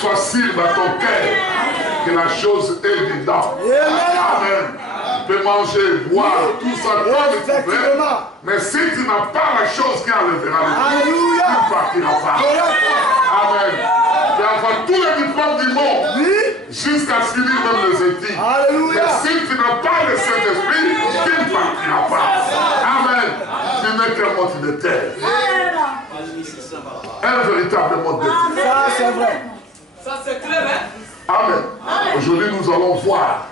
soit sûr dans ton cœur que la chose est dedans. Amen. Tu peux manger, boire, tout ça comme tu veux. Mais si tu n'as pas la chose qui enlèvera le tout, tu ne partiras pas. Amen. Tu vas avoir tous les diplômes du monde jusqu'à finir même les études. Mais si tu n'as pas le Saint-Esprit, tu ne partiras pas. Amen. Tu n'es qu'un mode de terre. Un véritable mode de terre. Ça, c'est vrai. Ça, c'est clair, hein? Amen. Aujourd'hui, nous allons voir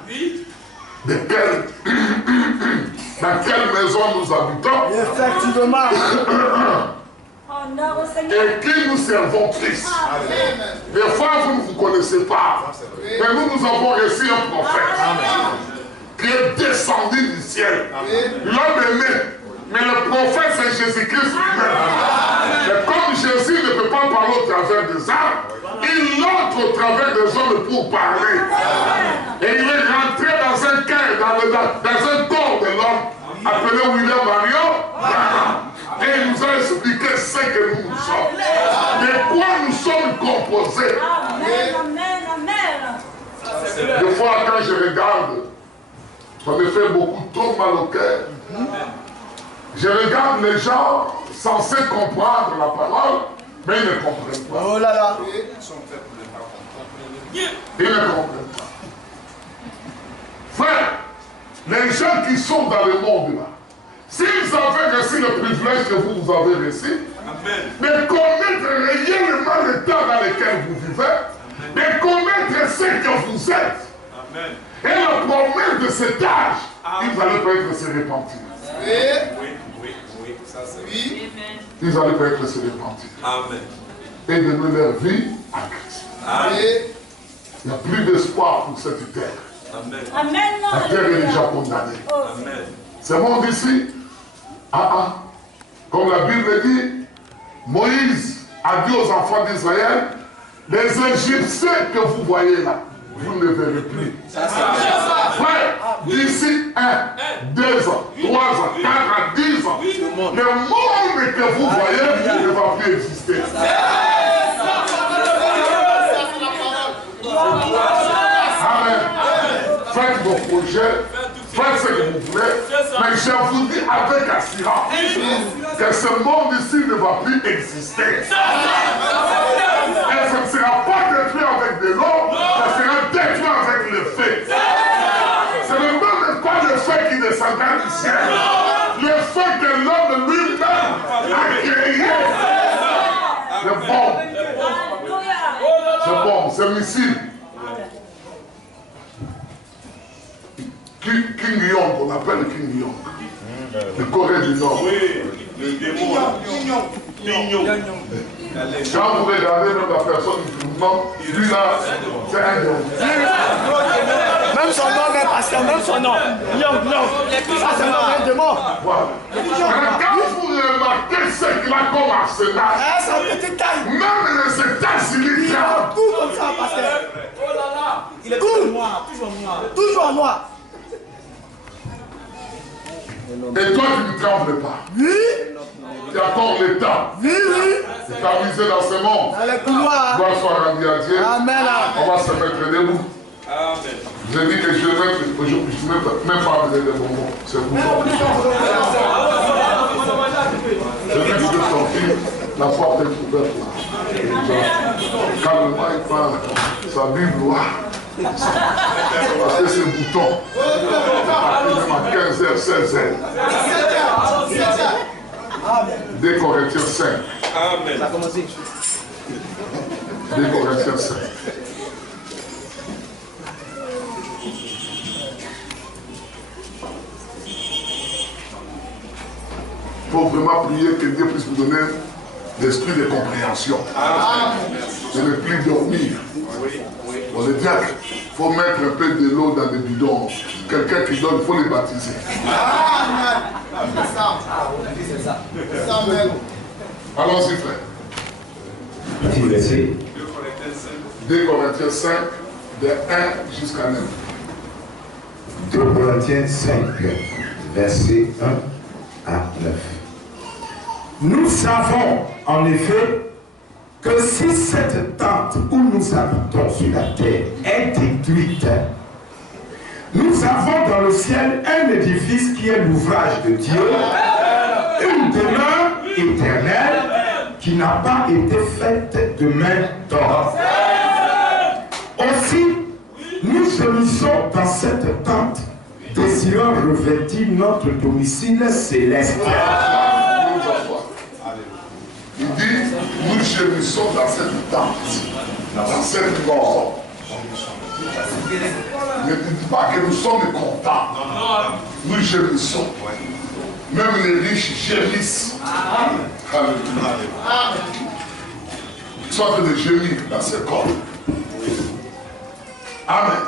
dans quelle maison nous habitons. Effectivement. Et qui nous servons Christ. Des fois, vous ne vous connaissez pas. Mais nous avons reçu un prophète qui est descendu du ciel. L'homme est né. Mais le prophète, c'est Jésus-Christ lui-même. Mais comme Jésus ne peut pas parler au travers des arbres, il entre au travers des hommes pour parler. Et il est rentré dans un cœur, dans un corps de l'homme, appelé William Marion. Et il nous a expliqué ce que nous sommes. De quoi nous sommes composés. Des fois, quand je regarde, ça me fait beaucoup trop mal au cœur. Je regarde les gens censés comprendre la parole, mais ils ne comprennent pas. Oh là là. Ils ne comprennent pas. Frère, les gens qui sont dans le monde là, s'ils avaient reçu le privilège que vous avez reçu, de connaître réellement l'état dans lequel vous vivez, de connaître ce que vous êtes, et la promesse de cet âge, ils allaient peut-être se repentir. Oui, ça c'est oui. Ils allaient peut-être se repentir. Amen. Et donner leur vie à Christ. Amen. Il n'y a plus d'espoir pour cette terre. Amen. La terre est déjà condamnée. Amen. Ce monde ici, comme la Bible dit, Moïse a dit aux enfants d'Israël, les Égyptiens que vous voyez là, vous ne les verrez plus. Frère, d'ici 1, 2 ans, 3 ans, 4 ans, 10 ans, le monde que vous voyez ne va plus exister. Amen. Faites vos projets, faites ce que vous voulez, mais je vous dis avec assurance que ce monde ici ne va plus exister. Et ça ne sera pas détruit avec de l'eau, ça sera détruit avec le feu. Ce n'est même pas le feu qui descendra du ciel. Le feu que l'homme lui-même a créé. C'est bon. C'est bon, c'est missile. King Yong, on appelle King Yong. Le Corée du Nord. Oui, le démon. Quand vous regardez même la personne du mouvement, lui là, c'est un démon. Même son nom, même pasteur, même son nom. Yong. Ça, c'est un démon. Voilà. Quand vous remarquez ce qu'il a comme arsenal, C'est un petit taille. même les États-Unis, Tout comme ça, pasteur. Oh là là. Il est toujours noir. Toujours noir. et toi tu ne trembles pas. Oui. Tu accordes le temps. Oui. Tu t'as misé dans ce monde. Dans les couloirs. Gloire soit rendue à Dieu. Amen. On va se mettre debout. Amen. Je dis que je vais mettre, je ne vais même pas donner des bonbons. C'est pour ça. Celui qui veut sortir, la porte est ouverte là. Calmement, il parle. Sa Bible là. Parce que c'est bouton. Même à 15h, 16h. 2 Corinthiens 5. Amen. 2 Corinthiens 5. Il faut vraiment prier que Dieu puisse vous donner l'esprit de compréhension. De ne plus dormir. Pour le diacre, il faut mettre un peu de l'eau dans des bidons. Quelqu'un qui donne, il faut les baptiser. Allons-y, frère. 2 Corinthiens 5, de 1 jusqu'à 9. 2 Corinthiens 5, verset 1 à 9. Nous savons en effet que si cette tente où nous nous habitons sur la terre est détruite, nous avons dans le ciel un édifice qui est l'ouvrage de Dieu, une demeure éternelle qui n'a pas été faite de main d'homme. Aussi, nous gémissons dans cette tente, désirant revêtir notre domicile céleste. Il dit, nous gémissons dans cette tente, dans cette maison. Ne dites pas que nous sommes contents. Nous gémissons. Même les riches gémissent. Alléluia. Ils sont en train de gémir dans ce corps. Amen.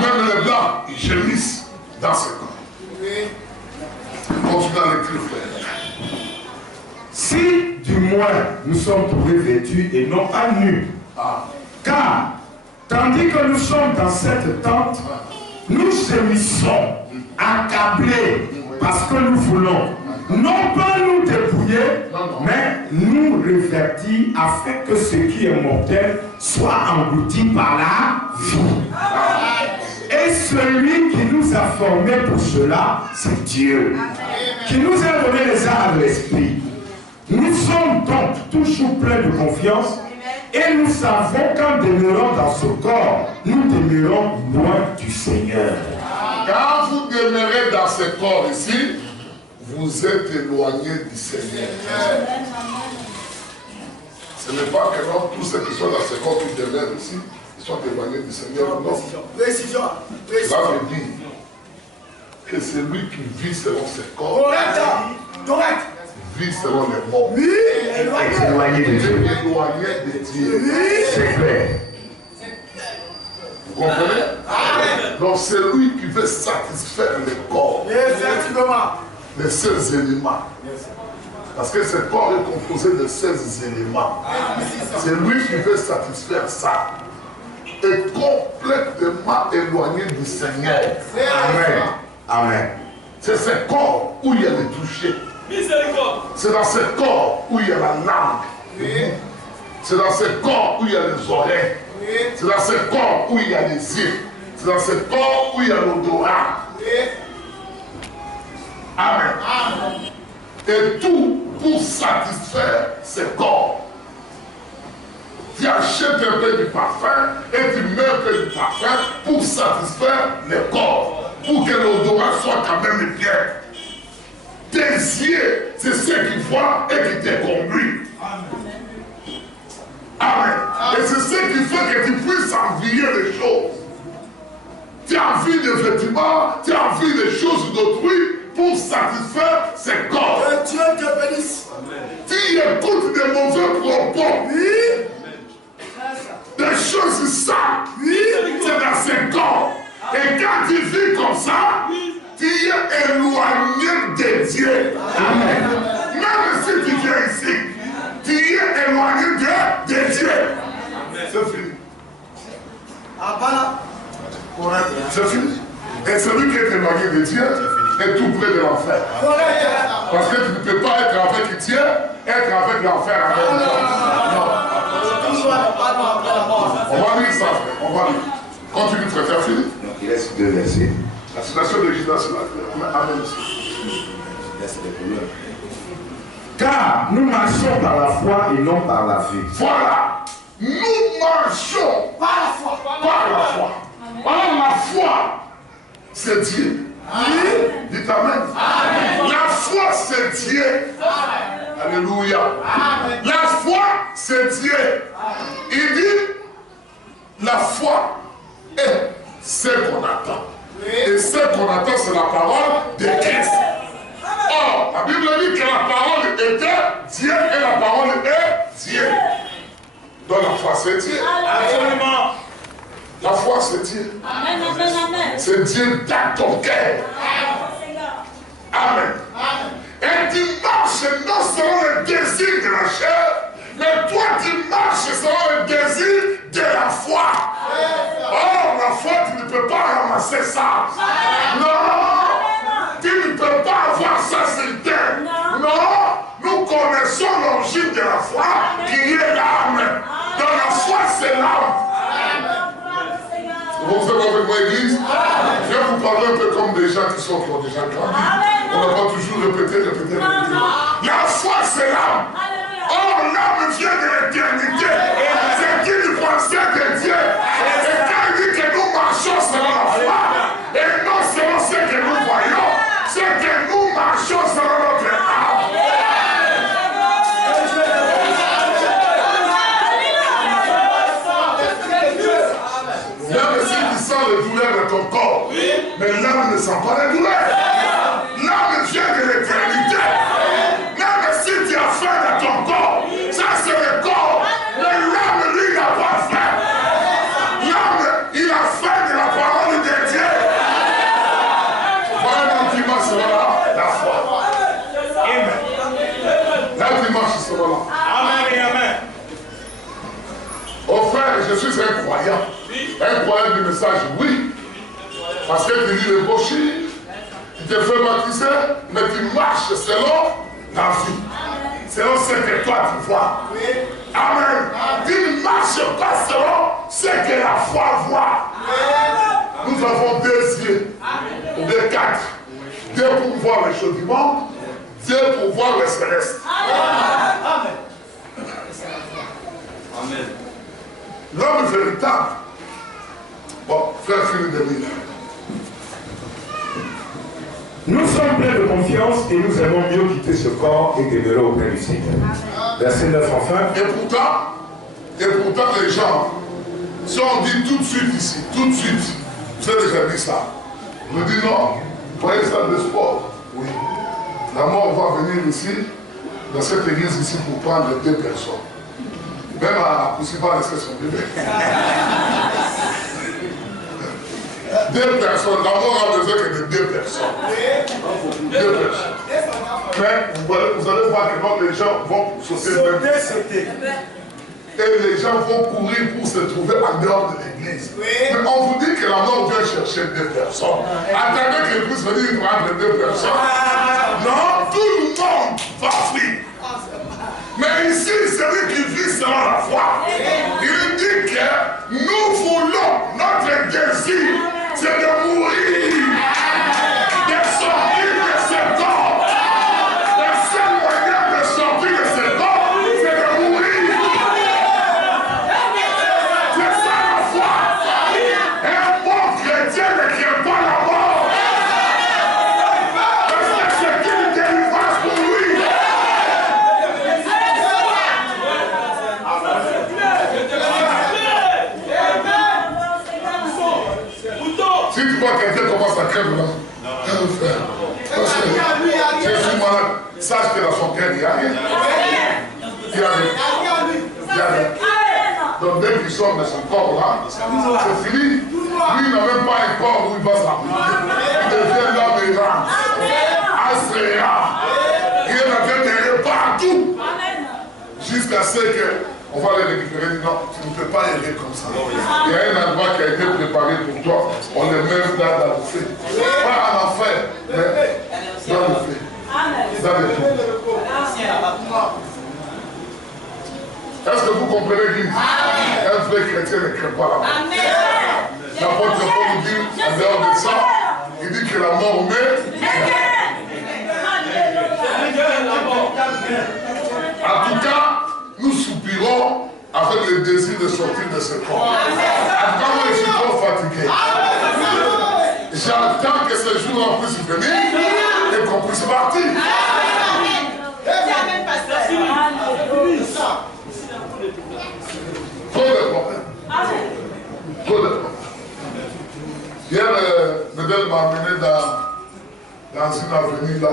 Même les blancs, ils gémissent dans ce corps. Continue dans l'écriture, frère. Si du moins nous sommes trouvés vêtus et non pas nus, car tandis que nous sommes dans cette tente, nous gémissons, accablés, parce que nous voulons non pas nous dépouiller, mais nous revêtir afin que ce qui est mortel soit englouti par la vie. Et celui qui nous a formés pour cela, c'est Dieu, qui nous a donné les arts de l'esprit. Nous sommes donc toujours pleins de confiance et nous savons qu'en demeurant dans ce corps, nous demeurons loin du Seigneur. Quand vous demeurez dans ce corps ici, vous êtes éloigné du Seigneur. Ce n'est pas que non, tous ceux qui sont dans ce corps qui demeurent ici, ils sont éloignés du Seigneur. Non. Précision. Cela veut dire que c'est lui qui vit selon ce corps. Correct. Vit selon les morts. Oui, Éloigné de Dieu. Éloigné de Dieu. C'est clair. Vous comprenez? Donc c'est lui qui veut satisfaire le corps. Effectivement. Les 16 éléments. Parce que ce corps est composé de 16 éléments. C'est lui qui veut satisfaire ça. Et complètement éloigné du Seigneur. Amen. Amen. C'est ce corps où il y a le toucher. C'est dans ce corps où il y a la langue. C'est dans ce corps où il y a les oreilles. C'est dans ce corps où il y a les yeux. C'est dans ce corps où il y a l'odorat. Amen. Et tout pour satisfaire ce corps. Tu achètes un peu du parfum et tu mets un peu du parfum pour satisfaire le corps. Pour que l'odorat soit quand même bien. Tes yeux, c'est ce qui voient et qui te conduit. Amen. Et c'est ce qui fait que tu puisses envier les choses. Tu as envie de vêtements, tu as envie des choses d'autrui pour satisfaire ce corps. Que Dieu te bénisse. Tu écoutes des mauvais propos. Oui. Des choses sales. Oui. C'est dans ce corps. Et quand tu vis comme ça, tu es éloigné de Dieu. Amen. Même si tu viens ici, tu es éloigné de Dieu. C'est fini. C'est fini. Et celui qui est éloigné de Dieu est tout près de l'enfer. Parce que tu ne peux pas être avec Dieu, être avec l'enfer en même temps. On va lire ça, frère. On va lire. Continue, frère. Tu as fini? Donc il reste 2 versets. La citation de Jésus, c'est la Amen. Car nous marchons par la foi et non par la vue. Voilà. Nous marchons Par la foi. par la foi. Par la foi, c'est Dieu. Dites Amen. La foi, c'est Dieu. Alléluia. La foi, c'est Dieu. Il dit, la foi est ce qu'on attend. Et ce qu'on attend, c'est la parole de Christ. Or, la Bible dit que la parole était Dieu et la parole est Dieu. Donc la foi, c'est Dieu. Absolument. La foi, c'est Dieu. Amen, amen, amen. C'est Dieu dans ton cœur. Amen. Et tu marches non selon le désir de la chair, mais toi tu marches selon le désir de la foi. Or, la foi, tu ne peux pas ramasser ça. Non. Tu ne peux pas avoir ça sur terre. Non. Nous connaissons l'origine de la foi qui est l'âme. Donc la foi, c'est l'âme. l'église. Je vais vous parler un peu comme des gens qui ont déjà grandi. On n'a pas toujours répété. La foi, c'est l'âme. Or, l'âme vient de l'éternité. C'est qui du conseil de Dieu. Et quand il dit que nous marchons selon la foi, et non selon ce que nous voyons, c'est que nous marchons selon notre âme. Même si tu sens les douleurs de ton corps, mais l'âme ne sent pas les douleurs. L'âme vient de l'éternité. Même si tu as faim dans ton corps, ça c'est le corps. Mais l'âme, lui, n'a pas faim. L'âme, il a faim de la parole de Dieu. Voilà un dimanche, c'est la foi. Amen. Un dimanche, c'est là. Amen et amen. Au frère, je suis un croyant. Un croyant du message, oui. Parce que tu lis le brochures, tu te fais baptiser, mais tu marches selon la vie. Selon ce que toi tu vois. Amen. Tu ne marches pas selon ce que la foi voit. Nous avons 2 yeux, ou 4. 2 pour voir les choses du monde, 2 pour voir les célestes. Amen. L'homme véritable. Bon, frère Philippe de Lille. Nous sommes pleins de confiance et nous aimons mieux quitter ce corps et demeurer auprès du Seigneur. Verset 9 enfin. Et pourtant les gens, si on dit tout de suite ici, tout de suite, vous avez déjà dit ça. Je dis non, voyez ça de sport. Oui. La mort va venir ici, dans cette église ici, pour prendre 2 personnes. Même à Poussiba, laisser son bébé. 2 personnes, la mort a besoin que de 2 personnes. 2 personnes. Mais vous allez voir que les gens vont sauter. Et les gens vont courir pour se trouver en dehors de l'église. Mais on vous dit que la mort vient chercher 2 personnes. Attendez que puisse venir prendre 2 personnes. Non, tout le monde va fuir. Mais ici, celui qui vit selon la foi, il dit que nous voulons, notre désir, c'est de mourir, de sortir de ce corps. Le seul moyen de sortir de ce corps, c'est de mourir. C'est ça la foi. Un bon chrétien ne craint pas la mort. Parce que c'est une délivrance pour lui. Si tu vois quelqu'un commence à crève là, je suis malade, sache que dans son cœur, il n'y a rien. Il n'y a rien. Il n'y a rien. Donc dès qu'il sort de son corps là, c'est fini. Lui, il n'a même pas un corps où il va s'appliquer. Il devient l'homme errant. Astréa. Il est en train d'errer partout. Jusqu'à ce que on va les récupérer. Non, tu ne peux pas errer comme ça. Il y a un endroit qui a été préparé pour toi. On est même là dans le feu. Pas en enfer, mais dans le feu. Dans le feu. Est-ce que vous comprenez l'église? Un vrai chrétien ne crée pas la mort. L'apôtre Paul nous dit, en dehors de ça, il dit que la mort met. En tout cas, nous soupirons avec le désir de sortir de ce corps. En tout cas, moi, je suis trop fatigué. J'attends que ce jour-là puisse venir et qu'on puisse partir. Trop de problèmes. Trop de problèmes. Hier, Medel m'a amené dans une avenue là.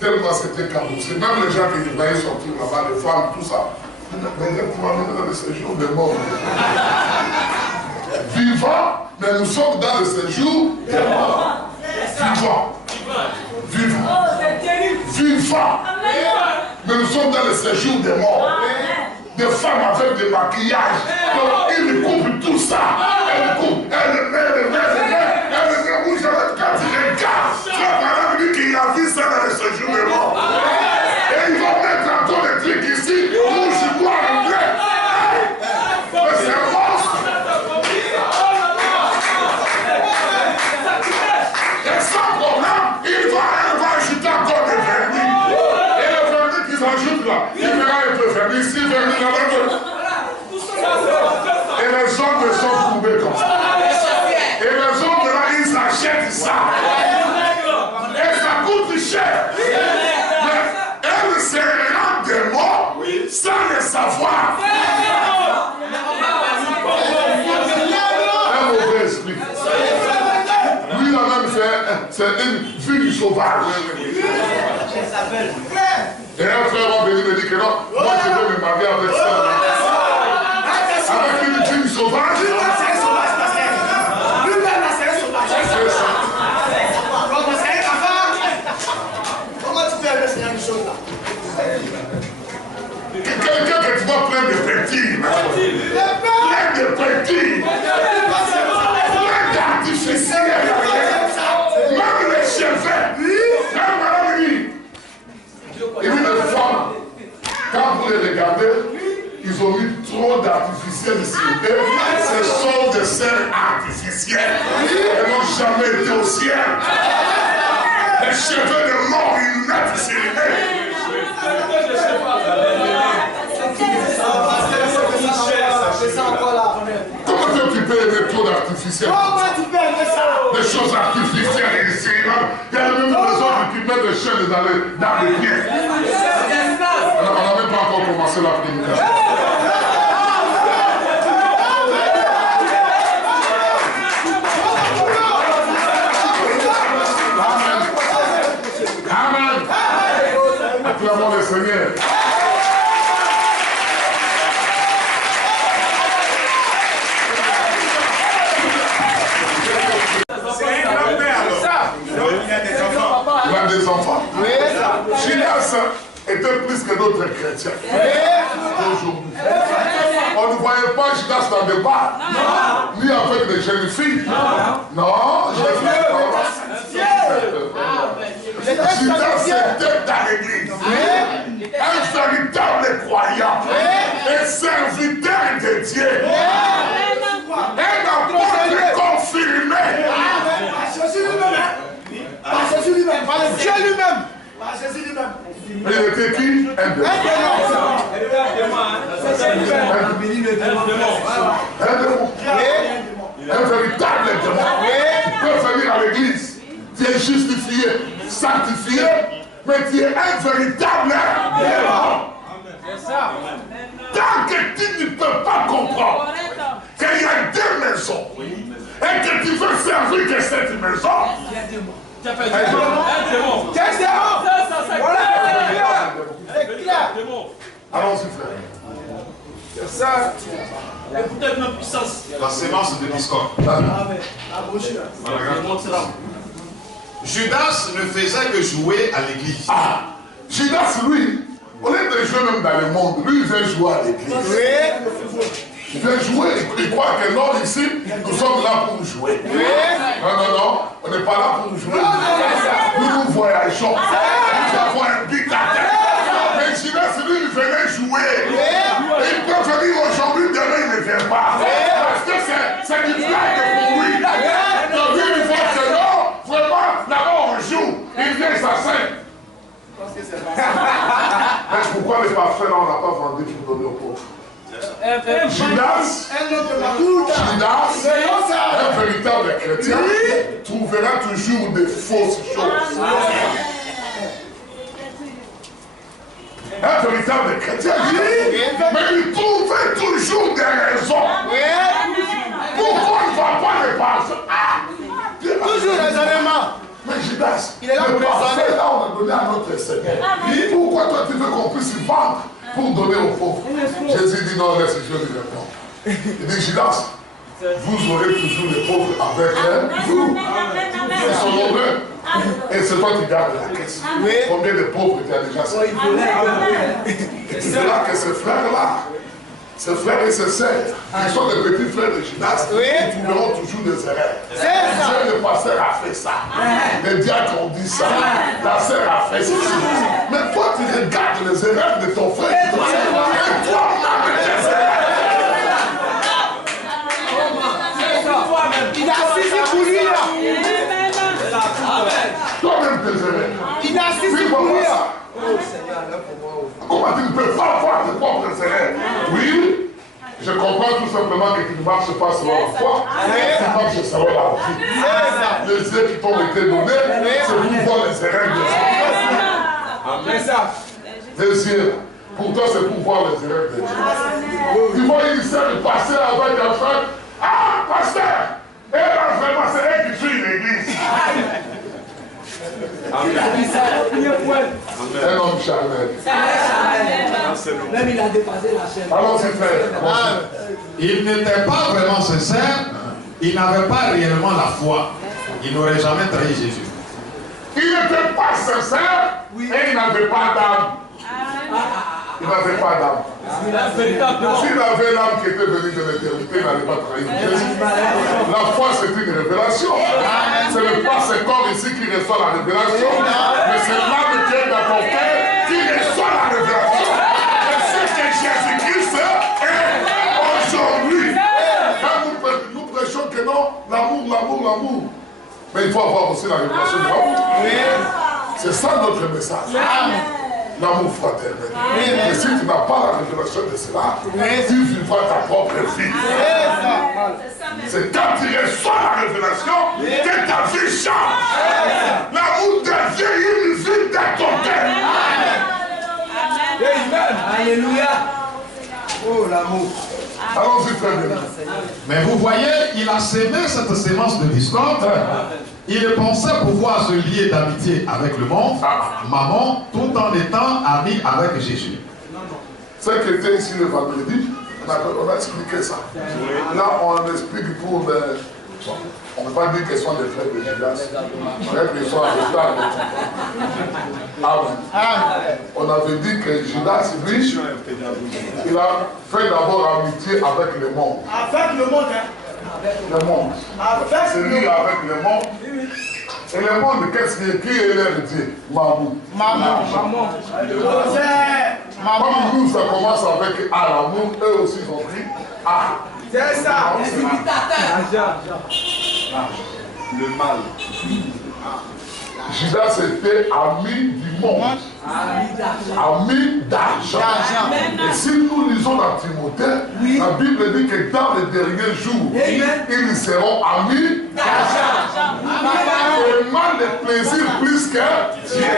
Tellement c'était cabossé. Même les gens qui voyaient sortir là-bas, les femmes, tout ça. Mais tu m'as amené dans le séjour des morts. Vivant, mais nous sommes dans le séjour des morts. Vivant. Vivant. Vivant. Mais nous sommes dans le séjour des morts. Des femmes avec des maquillages. Donc, ils coupent tout ça. Elles coupent. Elles met. Vous savez, quand il regarde, frère Madame dit qu'il a vu ça dans le séjour des morts. Et ils vont mettre encore des trucs ici, rouge, noir, anglais. Mais c'est un monstre. hommes sont trouvés comme ça. Et les hommes là, ils achètent ça. Et ça coûte cher. Mais elle se rend des morts sans le savoir. Un mauvais esprit. Lui, il a même c'est une fille sauvage. Et un frère va venir me dire que non, moi je veux me marier avec ça. Avec une fille sauvage. C'est ça. Comment tu peux aimer ce genre de choses là? Quelqu'un que tu vois plein de petits. Plein de petits. Plein d'artificiels. Même les cheveux. Même lui. Et puis les femmes, quand vous les regardez, ils ont mis trop d'artificiels ici. Ce sont des cerfs artificiels. Elles n'ont jamais été au ciel. Les cheveux de mort, ils mettent ici. Comment tu peux aimer trop d'artificiels? Comment tu peux aimer ça? Des choses artificielles ici. Il y a même des autres qui mettent des chaînes dans les pieds. On n'a même pas encore commencé la prédication. Amen. Acclamons le Seigneur. Il a des enfants. Judas était plus que d'autres chrétiens. Aujourd'hui. On ne voyait pas Judas dans des bars. Ni avec des jeunes filles. Non, Judas était dans l'église. Un véritable croyant. Un serviteur de Dieu. Un apôtre confirmé. Par Jésus lui-même, par Dieu lui-même, par Jésus lui-même. Il était qui? Un démon. Un véritable démon. Tu peux venir à l'église. Tu es justifié, sanctifié, mais tu es un véritable démon. Tant que tu ne peux pas comprendre qu'il y a deux maisons et que tu veux servir que cette maison, un démon. Quel démon? Voilà, c'est clair. allons-y frère. C'est ça. Écoutez notre puissance. La sémence de discorde. Amen. La brochure. Judas ne faisait que jouer à l'église. Ah, Judas, lui, au lieu de jouer même dans le monde, lui, il vient jouer à l'église. Il vient jouer, il croit que non, ici, nous sommes là pour jouer. Non, on n'est pas là pour jouer. Nous voyageons. Nous avons un but à terre. Mais Judas, lui, il venait jouer. Il peut venir aujourd'hui, demain, il ne vient pas. Parce que c'est du blague pour lui. Donc lui, il voit que non, vraiment, là-bas, on joue. Il vient, ça scène. Mais pourquoi les parfaits, là, on n'a pas vendu pour donner aux pauvres? Judas, un véritable chrétien, trouvera toujours des fausses choses. Un véritable chrétien, mais il trouvait toujours des raisons. Pourquoi il ne va pas les passer? Toujours raisonnement. Mais Judas, il est là pour raisonner. Là, on a donné à notre Seigneur. Pourquoi toi tu veux qu'on puisse vendre pour donner aux pauvres? Jésus dit non, laisse Dieu lui répondre. Il dit Judas, vous aurez toujours les pauvres avec vous. Ils sont nombreux. Et c'est toi qui gardes la caisse. Combien de pauvres tu as déjà sorti? Et tu verras que ces frères-là, ses frères et ses sœurs, qui sont des petits frères de Judas, ils trouveront toujours des erreurs. Le pasteur a fait ça. Les diacres ont dit ça. La sœur a fait ceci. Mais toi, tu regardes les erreurs de ton frère et toi-même tes erreurs. Il a saisi pour lui là. Toi-même tes erreurs. Il a saisi pour lui là. Comment tu ne peux pas voir tes propres erreurs? Oui. Je comprends tout simplement que tu ne marches pas selon la foi, tu marches selon la vie. Les yeux qui t'ont été donnés, c'est pour voir les erreurs des autres. Les yeux, pour toi, c'est pour voir les erreurs des autres. Tu vois, il essaie de passer avec un frère. Ah, pasteur! Et là, vraiment, c'est elle qui suit l'église. Un homme charnel. Même il a dépassé la chaîne. Allons-y, frère. Il n'était pas vraiment sincère, il n'avait pas réellement la foi. Il n'aurait jamais trahi Jésus. Il n'était pas sincère et il n'avait pas d'âme. Il n'avait pas d'âme. S'il avait l'âme qui était venue de l'éternité, il n'allait pas trahir Jésus. La foi, c'est une révélation. Ce n'est pas ce corps ici qui reçoit la révélation, mais c'est l'âme qui est dans ton cœur qui reçoit la révélation. Et c'est que Jésus-Christ est aujourd'hui. Quand nous prêchons que non, l'amour. Mais il faut avoir aussi la révélation de l'amour. C'est ça notre message. L'amour fraternel. Et si tu n'as pas la révélation de cela, tu vivras ta propre vie. C'est quand tu reçois la révélation que ta vie change. L'amour devient une vie de ton cœur. Alléluia. Oh, l'amour. Allons-y, frère. Mais vous voyez, il a sémé cette sémence de discorde. Il pensait pouvoir se lier d'amitié avec le monde, maman, tout en étant ami avec Jésus. Ce qui était ici le vendredi, on a expliqué ça. Là, on explique pour les... On ne peut pas dire qu'ils sont des frères de Judas. Frères qui sont en retard. Amen. On avait dit que Judas, lui, il a fait d'abord amitié avec le monde. Avec le monde, hein? Le monde. C'est lui avec le monde. Et le monde, qu'est-ce qui est l'héritier? Maman. Comme nous, ça commence avec à l'amour, eux aussi ils ont pris à. C'est ça. Le mal. Judas était ami du monde. Ami d'argent. Et si nous lisons dans Timothée, la Bible dit que dans les derniers jours, ils seront amis d'argent. Aimant les plaisirs plus que Dieu.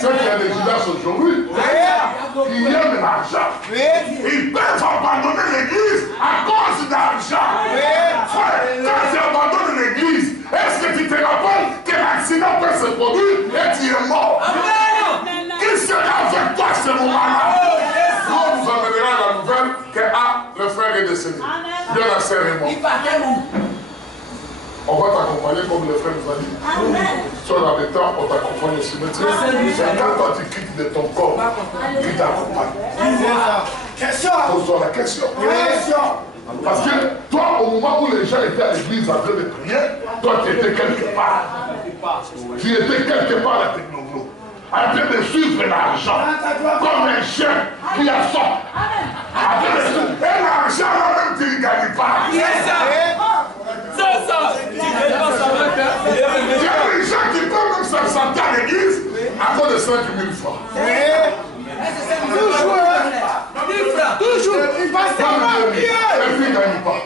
C'est qu'il y a des Judas aujourd'hui qui aiment l'argent. Ils peuvent abandonner l'église à cause d'argent. Frère, quand tu abandonnes l'église, est-ce que tu te rappelles que l'accident peut se produire et tu es mort? Qui sera avec toi à ce moment-là? Nous, on vous amènera la nouvelle que le frère est décédé. Bien, la sœur est morte. On va t'accompagner comme le frère nous a dit. Sur dans le temps, on t'accompagne au cimetière. C'est quand toi tu quittes de ton corps, qui t'accompagne. Pose-toi la question. Parce que toi, au moment où les gens étaient à l'église en train de prier, toi tu étais quelque part. Tu étais quelque part à Technoglo, en train de suivre l'argent, comme un chien qui a faim. Et l'argent, là-même, tu ne gagnes pas. Il y a des gens qui peuvent même s'absenter à l'église à cause de 5 000 francs. Toujours. Il passe à la vie. Et puis il ne gagne pas.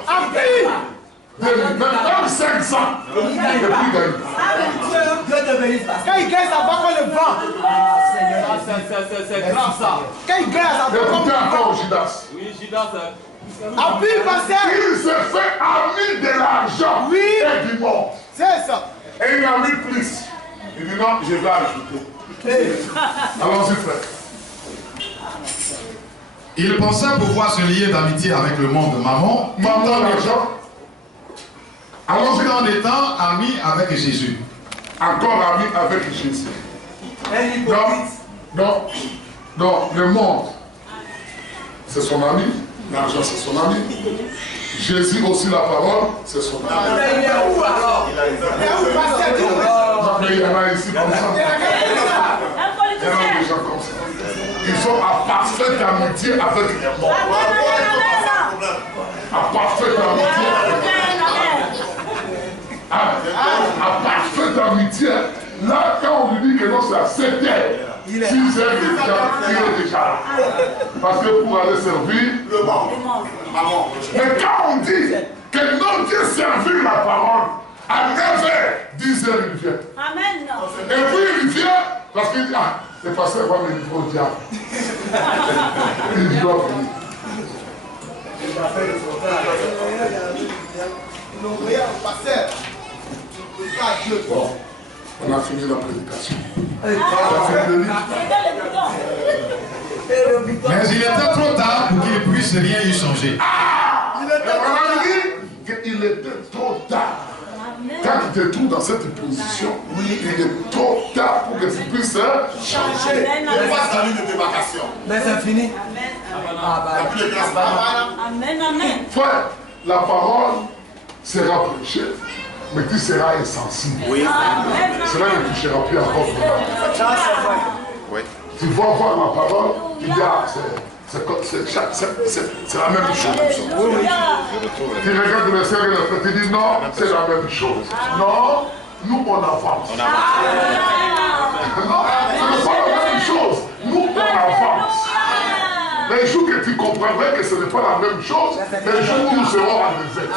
Même 500. Et puis il ne gagne pas. Quand il gagne, ça va comme le vent. C'est grave ça. Quand il gagne, ça va comme le vent. Encore Judas. Oui, Judas. Appuie, pasteur. Il se fait ami de l'argent et du monde. C'est ça. Et il a mis plus. Il dit non, je vais ajouter. Allons-y, frère. Il pensait pouvoir se lier d'amitié avec le monde maman, Maman, l'argent. Allons-y. tout en étant ami avec Jésus. Encore ami avec Jésus. Donc, le monde, c'est son ami. L'argent, c'est son ami. Jésus aussi, la parole, c'est son ami. Il est où alors? Mais il y en a ici comme ça. Il y en a des gens comme ça. Ils sont à parfaite amitié avec les morts. À parfaite amitié avec les morts. À parfaite amitié. Là, quand on lui dit que non, c'est à 7 heures, il Il est 6 heures, il est déjà là. Parce que pour aller servir le monde. Mais quand on dit que notre Dieu servit la parole, à 9h, 10h, il vient. Amen. Et puis il vient parce qu'il dit, ah, le pasteur va me livrer au diable. Il doit venir. Bon, on a fini la prédication. Mais il était trop tard pour qu'il puisse rien y changer. Il était trop tard. Quand tu te trouves dans cette position, il est trop tard pour que tu puisses changer. Mais c'est fini. Amen, amen. Frère, la parole sera prêchée, mais tu seras insensible. Amen. Cela ne touchera plus encore. Tu vas voir la parole, tu dis, ah, c'est la même chose. Tu regardes le verset et le frère, tu dis non, c'est la même chose. Non, nous on avance. Non, ce n'est pas la même chose. Nous on avance. Les jours que tu comprendrais que ce n'est pas la même chose, les jours où nous serons en désert.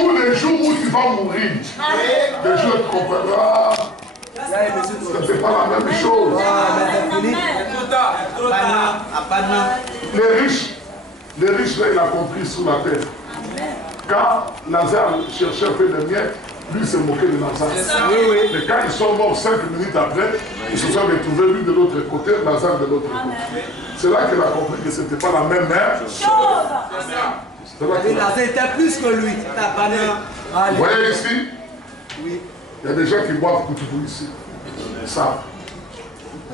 Ou les jours où tu vas mourir. Les jours où tu comprendras. Ce n'est pas la même chose. Les riches, là, il a compris sous la terre. Quand Lazare cherchait un peu de miettes, lui se moquait de Lazare. Mais quand ils sont morts 5 minutes après, ils se sont retrouvés lui de l'autre côté, Lazare de l'autre côté. C'est là qu'il a compris que ce n'était pas la même chose. Lazare était plus que lui. Vous voyez ici? Oui. Il y a des gens qui boivent Koutoukou ici. Ça.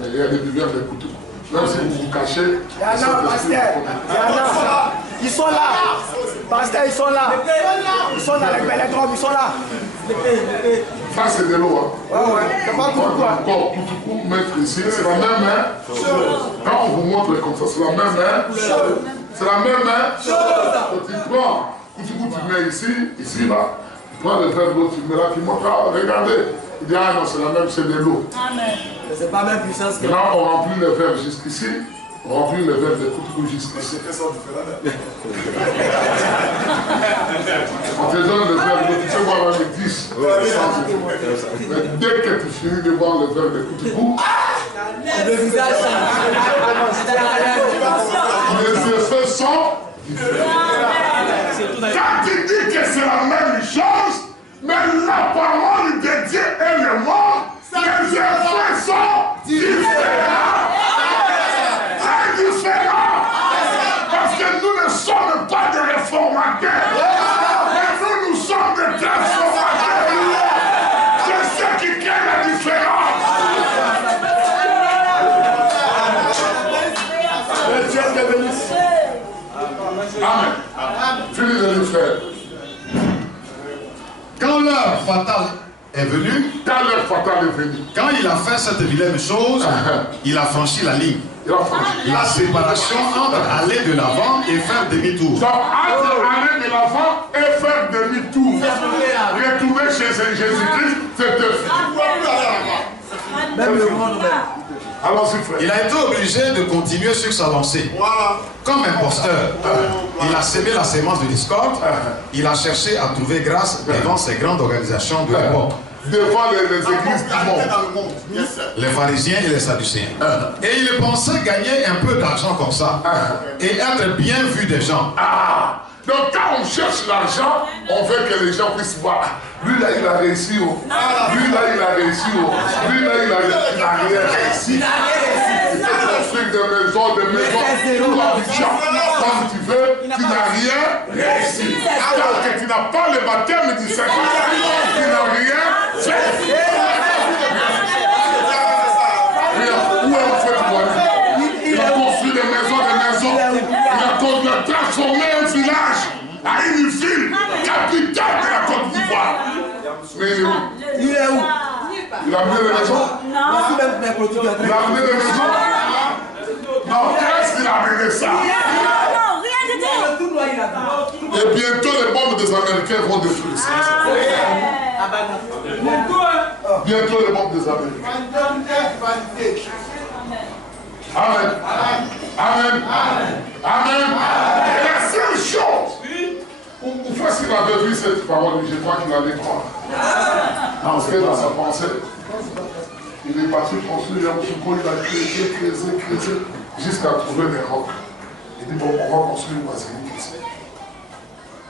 Il y a des buveurs de Koutoukou. Même si vous vous cachez. Ils sont là. Pasteur, ils sont là. Ils sont dans les belles ils sont là. Ça, c'est de l'eau. C'est pas encore Koutoukou mettre ici. C'est la même main. Quand on vous montre comme ça, c'est la même main. C'est la même main. Quand tu prends Koutoukou, tu mets ici, là. Tu prends le verre de l'eau, tu mets là, tu montres, regardez. Il dit, ah non, c'est la même, c'est de l'eau. C'est pas même puissance que. Maintenant, on remplit le verre jusqu'ici. On remplit le verre de Koutoukou jusqu'ici. On te donne le verre de l'eau, tu sais voir avec 10. Mais dès que tu finis de boire le verre de Koutoukou, le visage les effets sont différents. Quand tu dis que c'est la même chose, mais la parole de Dieu et le monde, les effets sont différents. Très différents. Parce que nous ne sommes pas des réformateurs. Mais nous sommes des transformateurs. C'est ce qui crée la différence. Le Dieu te bénisse. Amen. Fini de le faire. Quand l'heure fatale est venue, quand il a fait cette vilaine chose, il a franchi la ligne. La séparation entre aller de l'avant et faire demi-tour. Donc, entre aller de l'avant et faire demi-tour, retrouver chez Jésus-Christ, c'est de même le monde même. Allons-y, frère. Il a été obligé de continuer sur sa lancée. Comme imposteur, il a sémé la sémence de discorde. Il a cherché à trouver grâce devant ces grandes organisations de l'époque. Devant les églises du monde. Les pharisiens et les sadducéens. Et il pensait gagner un peu d'argent comme ça. Et être bien vu des gens. Donc quand on cherche l'argent, on veut que les gens puissent voir. Lui là, il a réussi. Lui là, il a réussi. Lui là, il n'a rien réussi. Il fait des trucs de maison, tout l'argent. Comme tu veux, tu n'as rien réussi. Alors que tu n'as pas le baptême du Saint-Esprit, tu n'as rien fait. Où est en fait moi? Il a construit des maisons. Il a transformé un village à une ville capitale de la Côte d'Ivoire. Mais il est où? Il est où? Il a amené les maisons? Il a amené les maisons? Non, qu'est-ce qu'il a amené ça? Non, rien du tout. Et bientôt les bombes des Américains vont détruire ça. Bientôt les bombes des Américains. Amen. Amen. Amen. Et la seule chose, une fois qu'il avait vu cette parole, je crois qu'il allait croire. Parce que dans sa pensée, il est parti construire un soukou, il a creusé, jusqu'à trouver des rocs. Il dit, bon, on va construire une basilique ici.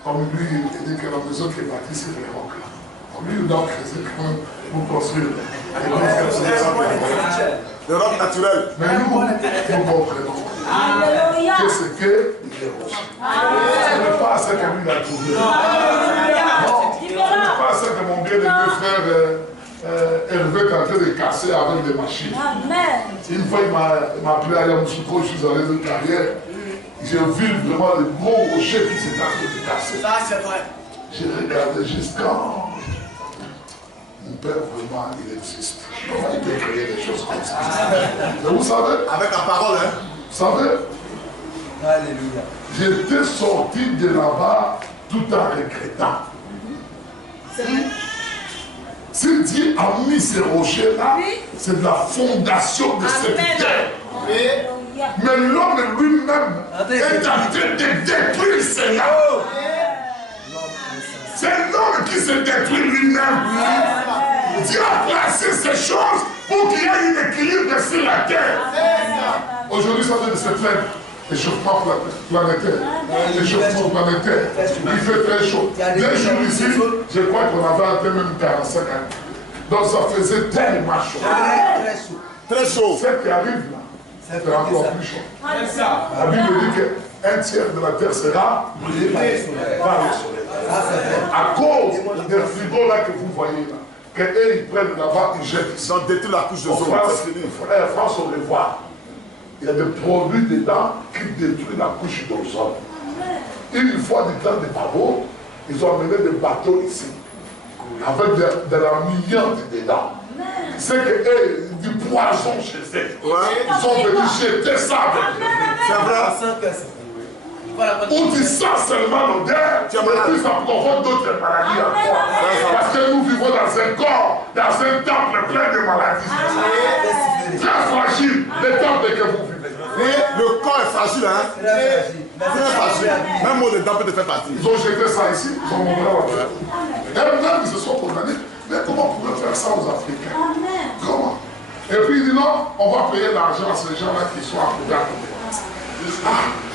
Comme lui, il dit que la maison qui est bâtie, c'est les rocs là. Comme lui, il doit creuser quand même pour construire. Le roc naturel. Mais nous comprenons que c'est que il est rocher. Ce n'est pas ce que lui a trouvé. Non, ce n'est pas ce que mon bien-aimé frère Hervé est en train de casser avec des machines. Une fois, il m'a appelé à Yamoussoukro, je suis allé de carrière. J'ai vu vraiment le gros rocher qui s'est en train de casser. Ça, c'est vrai. J'ai regardé juste quand mon père, vraiment, il existe. Comment il peut créer des choses comme ça? Mais vous savez? Avec la parole, hein? Vous savez? Alléluia. J'étais sorti de là-bas tout en regrettant. Si Dieu a mis ces rochers-là, c'est de la fondation de cette terre. Mais l'homme lui-même est en train de détruire cela. C'est l'homme qui se détruit lui-même. Dieu a placé ces choses pour qu'il y ait un équilibre sur la terre. Aujourd'hui, ça veut se faire réchauffement planétaire. Réchauffement planétaire. Il fait très chaud. Les jours ici, je crois qu'on avait atteint même 45 ans. Donc ça faisait tellement chaud. Très chaud. Ce qui arrive là, c'est encore plus chaud. La Bible dit qu'un tiers de la terre sera brûlée par le soleil. À cause des frigos là que vous voyez là, qu'eux ils prennent là-bas, ils jettent. Ils ont détruit la couche de zone. Frère, France, on le voit. Il y a des produits dedans qui détruisent la couche d'ozone. Une fois du temps des travaux, ils ont amené des bateaux ici, avec de la millante dedans. C'est que du poison chez eux. Ils sont venus jeter ça avec eux. C'est vrai. Ou tu sens seulement l'odeur, et puis ça provoque d'autres maladies à toi. Parce que nous vivons dans un corps, dans un temple plein de maladies. Très fragile, le temple que vous vivez. Et le corps est fragile, hein? Très fragile. Même moi, le temple peut te faire partie. Ils ont jeté ça ici, ils ont montré là. Et même ils se sont condamnés. Mais comment on pouvait faire ça aux Africains? Comment? Et puis il dit non, on va payer l'argent à ces gens-là qui sont à Koudak.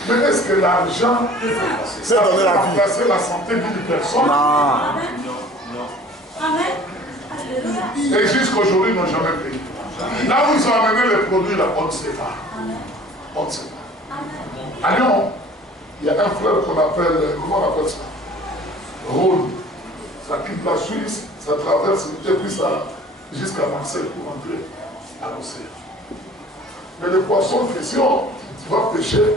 Mais est-ce que l'argent c'est donner la vie? Remplacer la santé d'une personne? Amen. Et jusqu'aujourd'hui, ils n'ont jamais payé. Là où ils ont amené les produits, là, on ne sait pas. On ne sait pas. À Lyon, il y a un fleuve qu'on appelle, comment on appelle ça? Rhône. Ça quitte la Suisse, ça traverse, et puis ça jusqu'à Marseille pour entrer à l'océan. Mais les poissons de question, tu vas pêcher,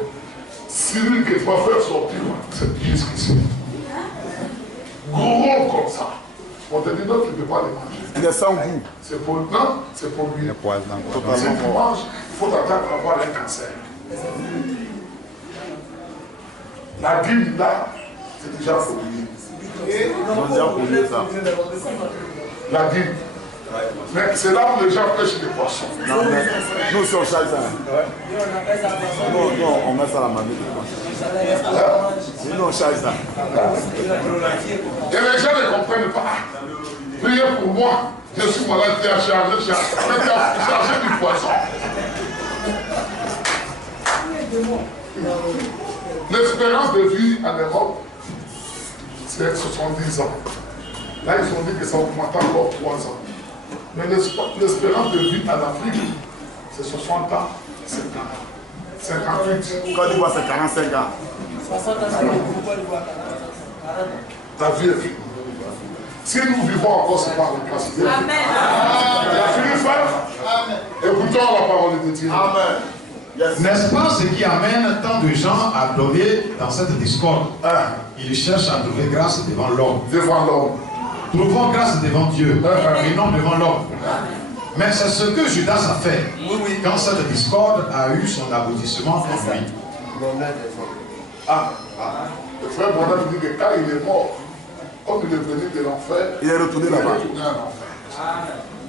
Cyril que tu vas faire sortir jusqu'ici. Gros comme ça. On te dit non, tu ne peux pas les manger. Il est sans goût. C'est pour non, c'est pour lui. poison. Si tu manges, il faut t'attendre à avoir un cancer. La guine là, c'est déjà pour lui. Ils ont déjà pollué ça. La guine. Mais c'est là où les gens pêchent les poissons. Non, mais nous aussi on charge ça. Non, on met ça à la manette. Nous on charge ça. Et les gens ne comprennent pas. Priez pour moi. Je suis malade, tu as chargé du poisson. L'espérance de vie en Europe, c'est 70 ans. Là, ils ont dit que ça augmente encore 3 ans. Mais l'espérance de vie en Afrique, c'est 60 ans, 50 ans. 58. Quand tu vois c'est 45 ans. 60 ans, Ta vie est finie. Si nous vivons encore, c'est par le grâce de Dieu. Amen. Écoutons la parole de Dieu. Amen. Yes. N'est-ce pas ce qui amène tant de gens à donner dans cette discorde? Ils cherchent à trouver grâce devant l'homme. Devant l'homme. Trouvons grâce devant Dieu et non devant l'homme. Mais c'est ce que Judas a fait quand cette discorde a eu son aboutissement en lui. Le frère Bonheur dit que quand il est mort, comme il est venu de l'enfer, Il est retourné là-bas. Il est retourné en enfer.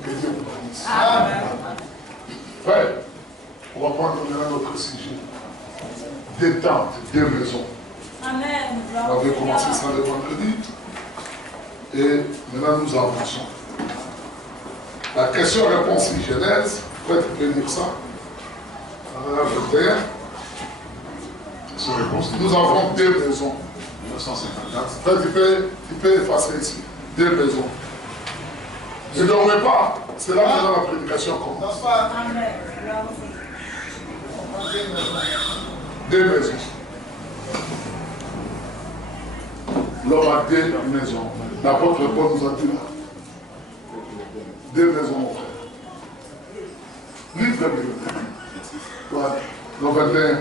Que Dieu vous bénisse. Frère, On va prendre notre sujet. Des tentes, des maisons. Amen. On avait commencé ça le vendredi. Et maintenant nous avançons. La question-réponse est Genèse. Peut-être tu peux lire ça. Nous avons deux maisons. 1954. Tu peux effacer ici. Deux maisons. Ne dormez pas. C'est là que la prédication commence. Deux maisons. L'homme a deux maisons. L'apôtre Paul nous a dit là. Deux maisons, mon frère. Livre de voilà. Le 21.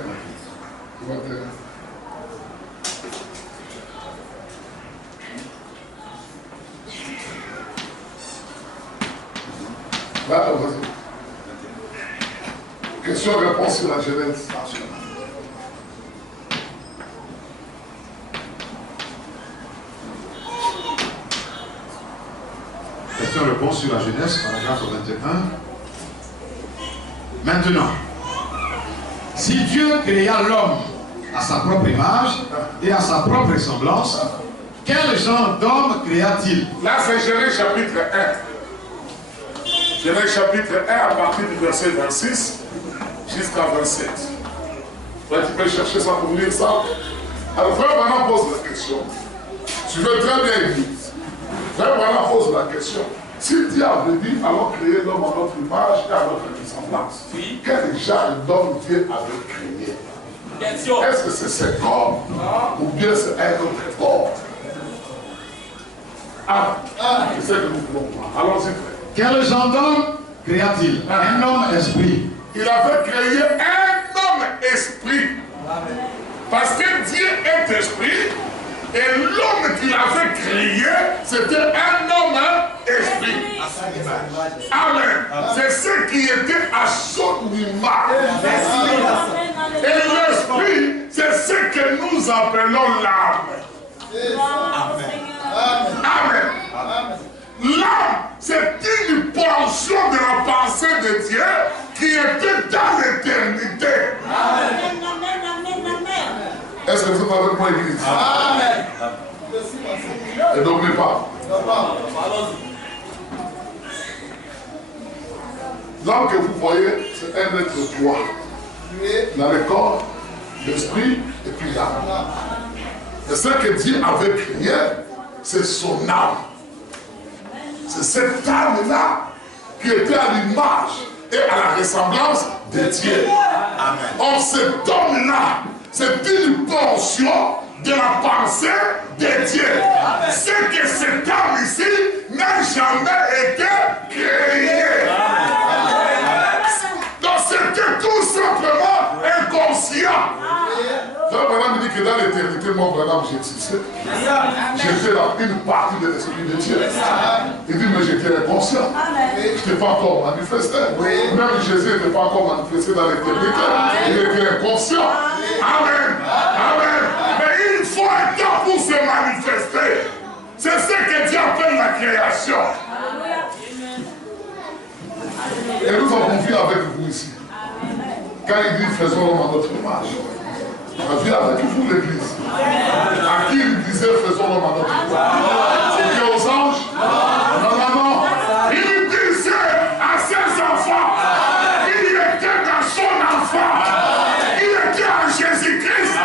Là, vas-y. Question-réponse sur la Genèse. Question-réponse sur la Genèse, paragraphe 21. Maintenant, si Dieu créa l'homme à sa propre image et à sa propre ressemblance, quel genre d'homme créa-t-il? Là, c'est Genèse chapitre 1. Genèse chapitre 1 à partir du verset 26 jusqu'à 27. Là, tu peux chercher ça pour lire ça. Alors, frère Branham pose la question. Tu veux très bien lire. Frère Branham pose la question. Si Dieu avait dit, allons créer l'homme à notre image et à notre ressemblance, quel genre d'homme Dieu avait créé? Est-ce que c'est cet homme ou bien c'est un autre homme? C'est ce que nous voulons voir. Allons-y, frère. Quel genre d'homme créa-t-il? Un homme esprit. Il avait créé un homme esprit. Parce que Dieu est esprit. Et l'homme qu'il avait créé, c'était un homme esprit. Amen. C'est ce qui était à son image. Et l'esprit, c'est ce que nous appelons l'âme. Amen. L'âme, c'est une portion de la pensée de Dieu qui était dans l'éternité. Amen. Est-ce que vous êtes avec moi, Église? Amen. Ne dormez pas. L'homme que vous voyez, c'est un être droit. Dans le corps, l'esprit et puis l'âme. Et ce que Dieu avait créé, c'est son âme. C'est cette âme-là qui était à l'image et à la ressemblance de Dieu. Amen. Or, cet homme-là, c'est une portion de la pensée de Dieu. C'est que cette âme ici n'a jamais été créée. Donc c'était tout simplement inconscient. Branham me dit que dans l'éternité, moi, Branham, j'existais. J'étais une partie de l'esprit de Dieu. Il dit, mais j'étais inconscient. Je n'étais pas encore manifesté. Même Jésus n'était pas encore manifesté dans l'éternité. Il était inconscient. Amen. Amen. Mais il faut un temps pour se manifester. C'est ce que Dieu appelle la création. Et nous avons vu avec vous ici. Quand il dit, faisons l'homme à notre image. On a vu avec vous l'église. À qui il disait, faisons l'homme à notre image? C'était aux anges? Non. Il disait à ses enfants, il était dans son enfant. Il était en Jésus-Christ.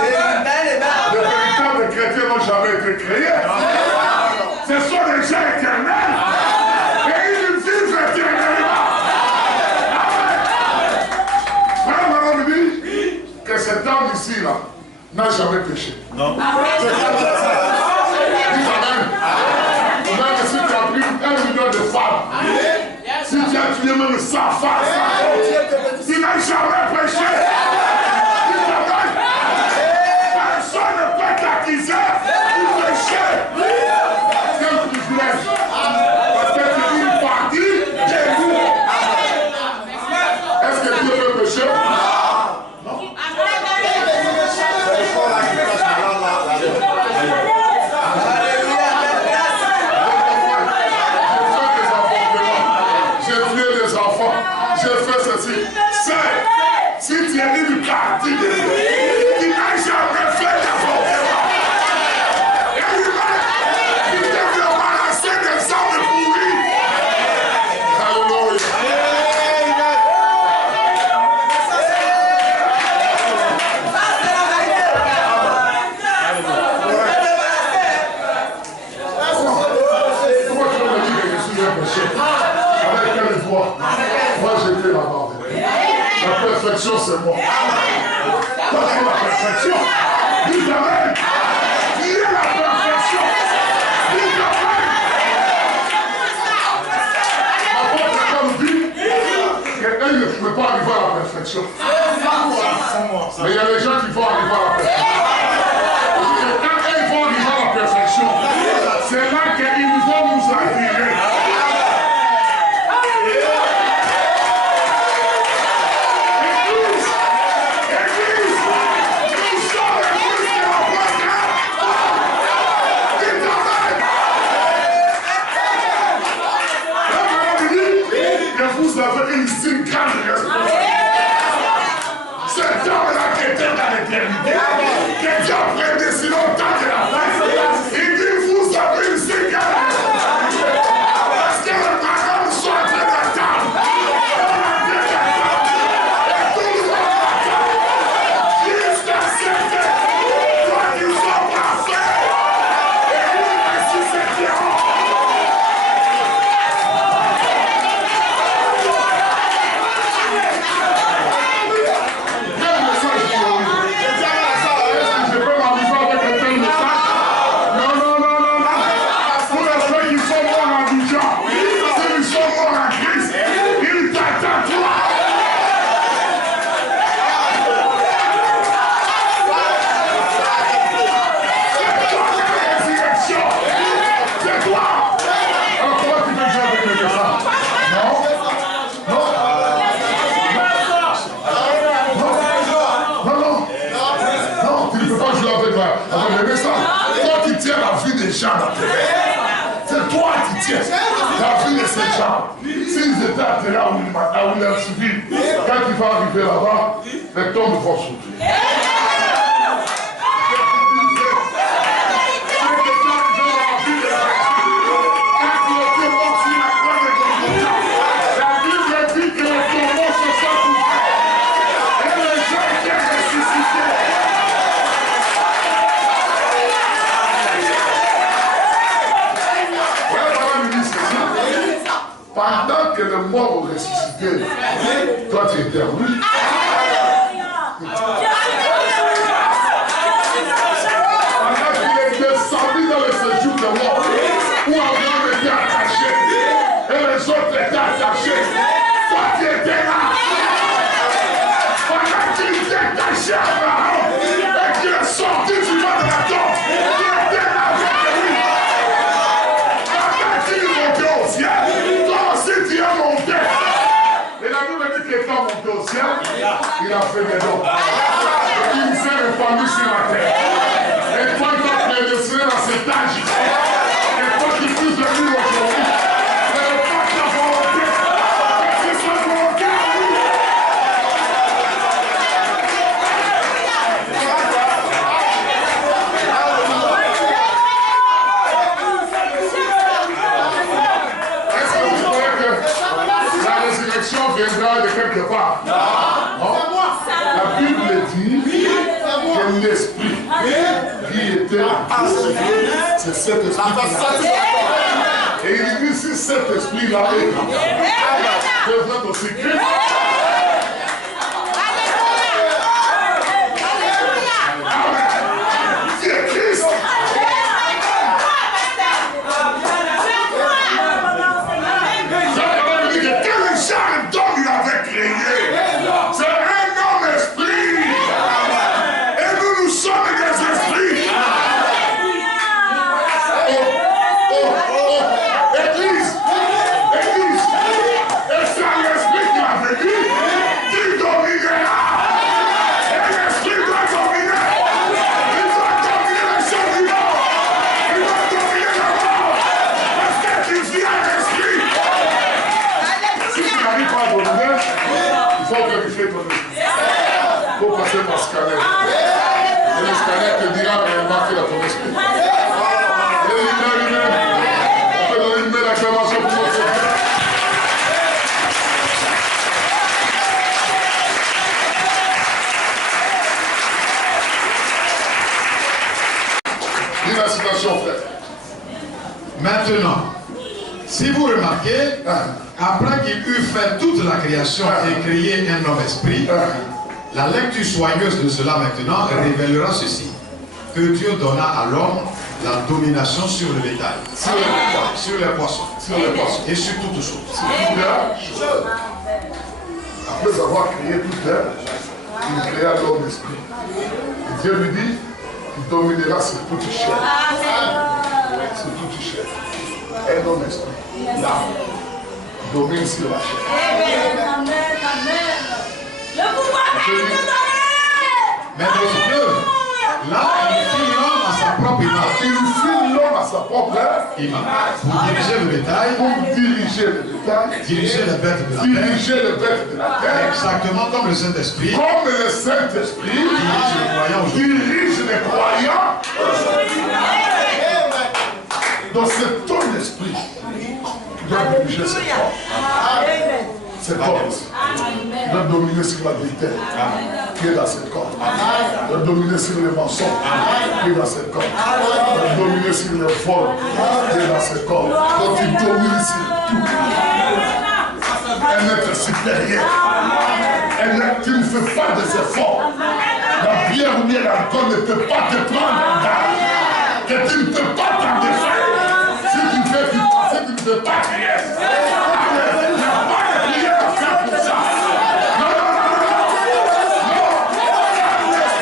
Les véritables chrétiens n'ont jamais été créés. Ce sont des gens éternels. Et ils vivent éternellement. Frère Manon dit que cet homme ici là n'a jamais péché. Non. Dis amen. Même si tu as pris 1 million de femmes, si tu as tué même 100 femmes, tu n'as jamais péché. Personne ne peut t'accuser du péché. Quel privilège. Parce que tu es une partie de nous. Est-ce que Dieu peut pécher? Non. J'ai tué les enfants. c'est moi. Toi, tu es la perfection. Dis amen. Tu es la perfection. Dis amen. L'apôtre Paul dit quelqu'un ne peut pas arriver à la perfection. Mais il y a des gens qui vont arriver à la perfection. Quand ils vont arriver à la perfection, c'est là qu'ils vont nous attirer. Vous avez une si grande responsabilité. Cet homme-là qui était dans l'éternité, que Dieu a prédestiné au temps de la fin, il dit vous avez une si grande responsabilité. Parce que les parents sont en train d'attendre. Et tout le monde attend. Jusqu'à ce que toi qui sois parfait, et vous ressusciteront. C'est toi qui tiens la vie de ces gens. S'ils étaient atterrés à William Civil, quand il va arriver là-bas, les tombes vont s'ouvrir. La Bible dit que les tombeaux se sont ouverts et les gens étaient ressuscités. Pendant que le mort ont ressuscité, toi tu étais en lui. Pendant qu'il est descendu dans le séjour de mort, où Abraham était attaché, et les autres étaient attachés, toi tu étais là. Pendant qu'il était attaché à Abraham, et qu'il est sorti du bas de la tombe, tu étais là avec lui. Pendant qu'il montait au ciel, tu es monté. Et la Bible dit que quand monté au ciel, il a fait des dons. Il s'est répandu sur la terre. Et toi, tu as prédestiné dans cet âge. Et toi qui puisses venir aujourd'hui. Et ne pas ta volonté. C'est sa volonté à nous. Est-ce que vous croyez que la résurrection viendra de quelque part? Non. La Bible dit que l'esprit qui était c'est cet esprit. Et il dit si cet esprit-là est devrait aussi Christ. Qui est Christ? Il avait créé. C'est un homme esprit. Et nous sommes des esprits. Église. Et c'est l'esprit qui avait dit, tu domineras. Et l'esprit doit dominer. Il doit dominer les choses du monde. Il doit dominer le monde. Parce que tu vis à l'esprit. Si tu n'arrives pas à dominer, il faut vérifier ton esprit. Il faut passer par scanner. Et le scanner te dira réellement qu'il a ton esprit. On peut donner une belle acclamation pour notre Seigneur. Dis la citation, frère. Maintenant, si vous remarquez, après qu'il eut fait toute la création et créé un homme esprit, La lecture soigneuse de cela maintenant révélera ceci. Que Dieu donna à l'homme la domination sur le bétail, sur les poissons, et sur toutes choses. Après avoir créé toute l'herbe, il créa l'homme esprit. Et Dieu lui dit qu'il dominera sur toute chair. Sur toute chair. Un homme esprit. Là, domine sur la chair. Le pouvoir est donné. Mais dans Dieu, là, il fit l'homme à sa propre image. Il fit l'homme à sa propre image. Pour diriger le bétail. Pour diriger le bétail. Diriger les bêtes de la terre. Diriger les bêtes de la terre. Exactement comme le Saint-Esprit. Comme le Saint-Esprit. Dirige les croyants aujourd'hui. Dirige les croyants. Donc c'est ton esprit qui doit diriger ce corps. C'est corps. Il doit dominer sur la vérité qui est dans ce corps. Il doit dominer sur les mensonges qui est dans ce corps. Il doit dominer sur les folles qui est dans ce corps. Donc il domine sur tout. Un être supérieur. Un être qui ne fait pas des efforts. La bière ou bien l'alcool ne peut pas te prendre en garde. Que tu ne peux pas t'en défaire. Si tu fais, tu passes, tu ne peux pas crier. Il n'y a pas de prière à faire pour ça. Non, non, non, non, non.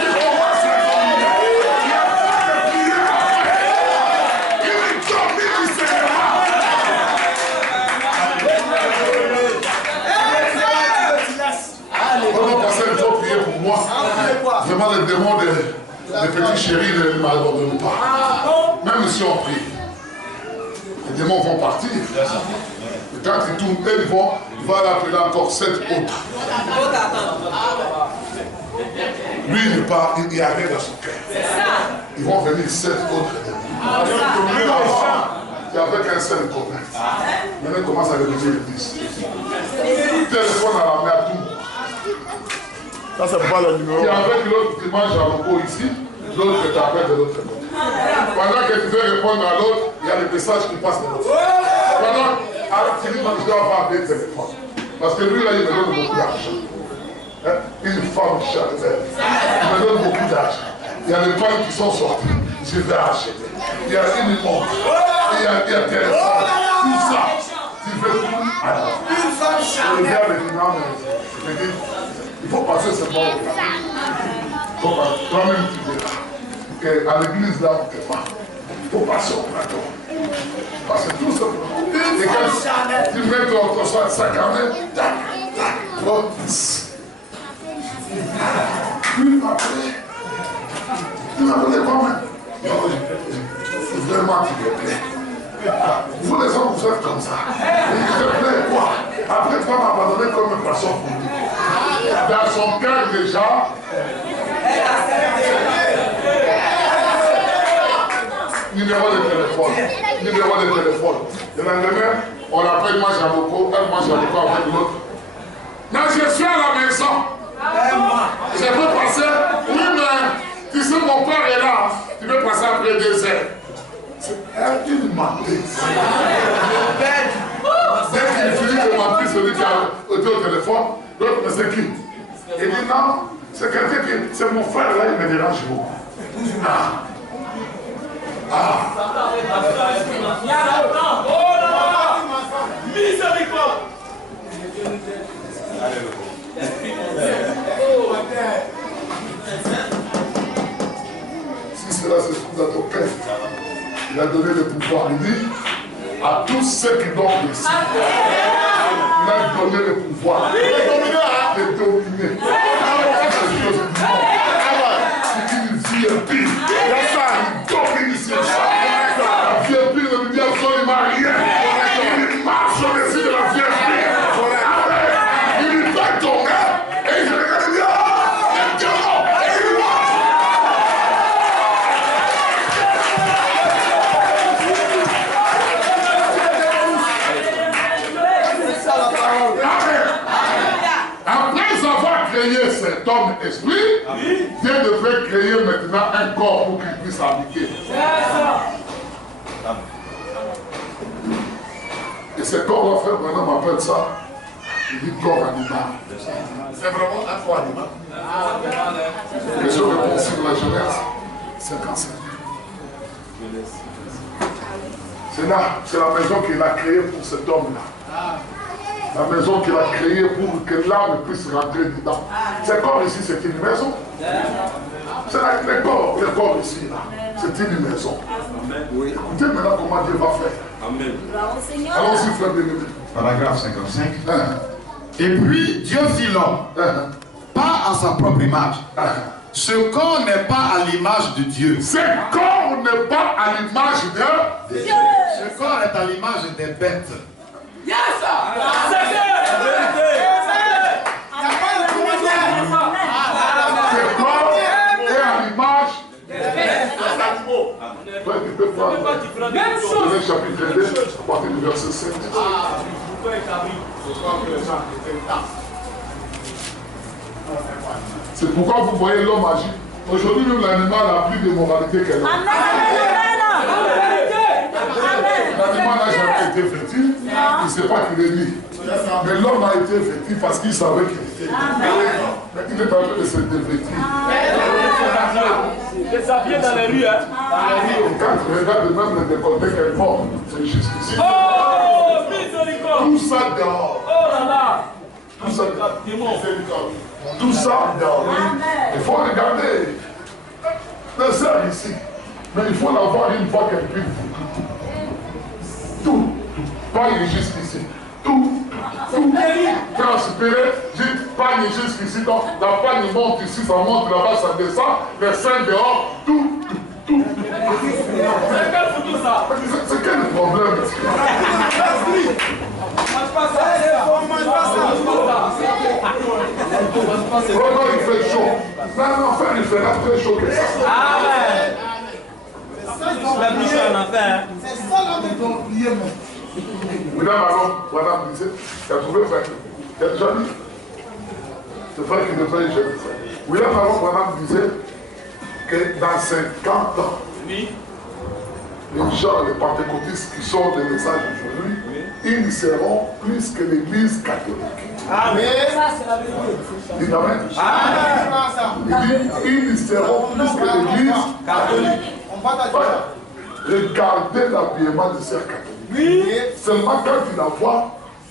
Il commence à dominer. Il n'y a pas de prière à faire. Il domine, il sera. Pendant passer le temps, prier pour moi. Vraiment, les démons des petits chéris ne m'abandonnent pas. Même si on prie. Les démons vont partir. Et quand ils tournent, il va l'appeler encore 7 autres. Lui, il n'est pas, il n'y a rien dans son cœur. Ils vont venir 7 autres démons. Et avec un seul copain. Maintenant, il commence à devenir le 10. Téléphone à la mer, tout. Ça, c'est pas le numéro. Il y a avec l'autre qui mange à l'eau ici, l'autre est avec de l'autre côté. Pendant que tu veux répondre à l'autre, il y a des messages qui passent de l'autre. Pendant que tu dis que je dois avoir des téléphones. Parce que lui, là, il me donne beaucoup d'argent. Une femme charitaire. Il me donne beaucoup d'argent. Il y a des pannes qui sont sorties. Je vais acheter. Il y a une montre. Il y a téléphone. Tout ça. Tu veux tout. Alors, une femme charitaire. Le gars me dit, non, mais je dis, il faut passer ce moment. Toi-même, tu verras. À l'église, là, on te parle. Il faut passer au plateau. Parce que tout simplement. Et quand tu mets ton sac à main, tac, tac, toi, lui m'appelait. Il m'appelait quand même. Vraiment, tu me plais. Vous les hommes, vous êtes comme ça. Il te plaît quoi? Après, toi, m'abandonner comme un poisson pour lui. Dans son cœur, déjà, numéro de téléphone. Numéro de téléphone. Le lendemain, on appelle moi Jaboko, elle mange Jaboko avec l'autre. Mais je suis à la maison. Je peux passer. Oui, mais tu sais, mon père est là. Tu peux passer après 2 heures. C'est une mentée. Dès qu'il finit de mentir, celui qui a été au téléphone, l'autre, mais c'est qui? Il dit non, c'est quelqu'un qui. C'est mon frère là, il me dérange beaucoup. Ah. Oh là là! Miséricorde! Si cela se trouve dans ton cœur, il a donné le pouvoir, il dit, à tous ceux qui dorment ici. Il a donné le pouvoir de dominer. C'est une vie impie. Il domine ici. La vie impie ne lui dit absolument rien. Il marche au-dessus de la vie impie. Il lui fait tomber et il se regarde et dit, oh, Dieu, et il marche. Après avoir créé cet homme esprit, Dieu devrait créer maintenant un corps pour qu'il puisse habiter. Et ce corps-là, frère, maintenant m'appelle ça Il dit corps animal. C'est vraiment un corps animal. Et je réponds sur la Genèse 55. C'est là, c'est la maison qu'il a créée pour cet homme-là. La maison qu'il a créée pour que l'âme puisse rentrer dedans. Ce corps ici, c'est une maison. C'est le corps ici, là. C'est une maison. Oui. Écoutez maintenant comment Dieu va faire. Amen. Allons-y, frère bien-aimé. Paragraphe 55. Et puis Dieu fit l'homme, pas à sa propre image. Ce corps n'est pas à l'image de Dieu. Ce corps n'est pas à l'image de Dieu. Ce corps est à l'image des bêtes. Yes! C'est la vérité! Ce corps est à l'image des animaux. Tu peux prendre le chapitre 2, à partir du verset 7. C'est pourquoi vous voyez l'homme agir. Aujourd'hui, même l'animal a plus de moralité que l'homme. L'animal n'a jamais été fertile, il ne sait pas qu'il est né. Mais l'homme a été fertile parce qu'il savait qu'il était né. Mais il est en train de se dévêtir. Et ça vient dans les rues, hein? Et quand tu regardes même le décolleté qu'elle porte, c'est juste ici. Oh, miséricorde! Tout ça dehors. Oh là là! Tout ça dehors. Tout ça dehors. Il faut regarder. Le sœur ici. Mais il faut l'avoir une fois qu'elle pue. Tout. Pas jusqu'ici. Tout. Transpiré, j'ai pagne jusqu'ici. Donc la pagne monte ici, ça monte là-bas, ça descend. Les seins dehors. Tout. C'est quel foutu ça? C'est quel problème? Vraiment, il fait chaud. Non, enfin, il fera très chaud que ça. Ah ouais! La bouche en enfer. C'est ça là que ton prier, mon. Madame, alors, madame disait, tu as trouvé frère. Tu as déjà dit? C'est vrai qu'il devrait y jeter ça. William alors, madame disait que dans 50 ans, Oui. les gens, les pentecôtistes qui sortent des messages aujourd'hui, ils seront plus que l'église catholique. Amen. Dites amen. Ils seront plus que l'église catholique. Voilà. Regardez l'habillement de sœurs catholiques. Oui. Seulement quand tu la vois,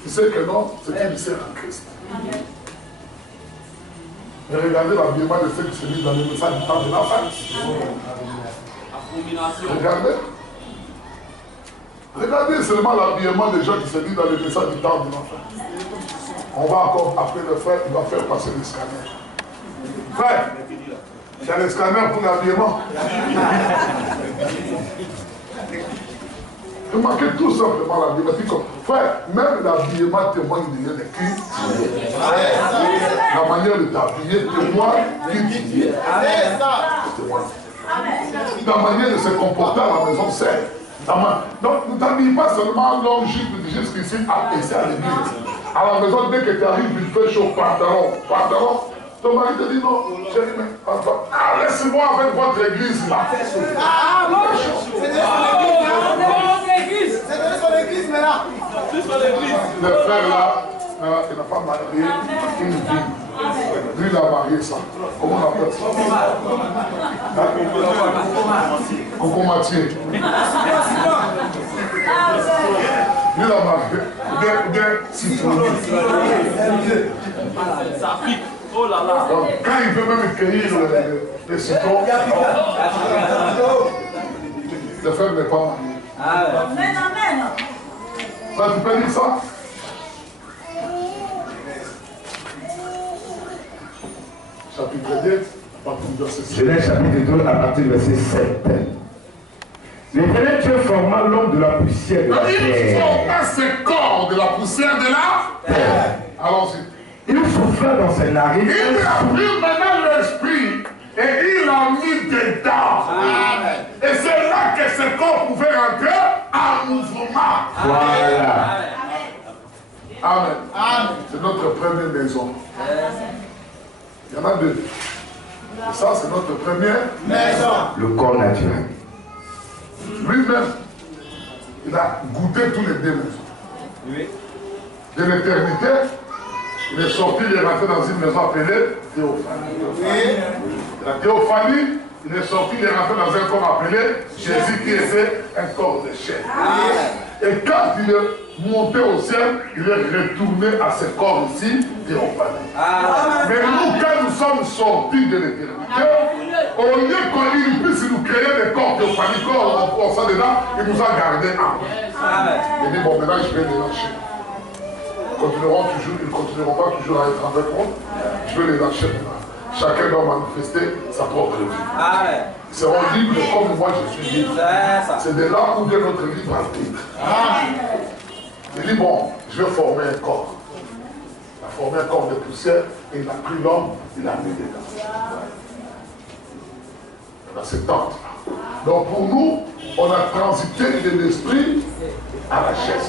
tu sais que non, c'est une sœur en Christ. Mais regardez l'habillement de ceux qui se disent dans le message du temps de la fin. Regardez. Regardez seulement l'habillement des gens qui se disent dans le message du temps de la fin. On va encore, après le frère, il va faire passer le scanner. Frère, il y a le scanner pour l'habillement. Tu manquais tout simplement l'habillement. Frère, même l'habillement témoigne de Christ. La manière de t'habiller témoigne qui tu es. La manière de se comporter à la maison, c'est. Donc, ne t'habille pas seulement l'homme jusqu'ici à baisser à l'église. À la maison, dès que tu arrives, il fait chaud, pantalon. Ton mari te dit non, chérie, mais enfin, laissez-moi avec votre église là. Ah bon? C'est l'église. C'est son église, mais là. Le frère là, il n'a pas marié une fille. Lui, il a marié ça. Comment on appelle ça? Cocomatier. Lui, il a marié bien citronnier. Ça pique. Oh là là. Donc, quand il veut même cueillir les citrons, le frère n'est pas marié. Amen, amen. Là, tu peux dire ça? Chapitre 2, à partir du verset 7. Genèse chapitre 2, à partir du verset 7. L'Éternel Dieu forma l'homme de la poussière de la Il terre. forma ce corps de la poussière de la terre. Allons-y. Il souffla dans ses narines. Il a pris maintenant l'esprit et il l'a mis dedans. Amen. Et c'est là que ce corps pouvait rentrer en mouvement. Voilà. Amen. Amen. C'est notre première maison. Il y en a deux. Et ça, c'est notre première maison. Le corps naturel. Lui-même, il a goûté tous les deux maisons. Oui. De l'éternité Il est sorti, il est rentré dans une maison appelée Théophanie. La Théophanie, il est sorti, il est rentré dans un corps appelé Jésus qui était un corps de chair. Et quand il est monté au ciel, il est retourné à ce corps ici, Théophanie. Mais nous, quand nous sommes sortis de l'éternité, au lieu qu'il puisse nous créer des corps Théophanie, quand on s'en dedans, il nous a gardés en. Il dit, bon, maintenant je vais les lâcher. Ils ne continueront pas toujours à être avec moi. Je vais les lâcher maintenant. Chacun doit manifester sa propre vie. Ils seront libres comme moi je suis libre. C'est de là où vient notre libre article. Il dit, bon, je vais former un corps. Il a formé un corps de poussière et il a pris l'homme, il l'a mis dedans. Dans cette tente. Donc pour nous, on a transité de l'esprit à la chair.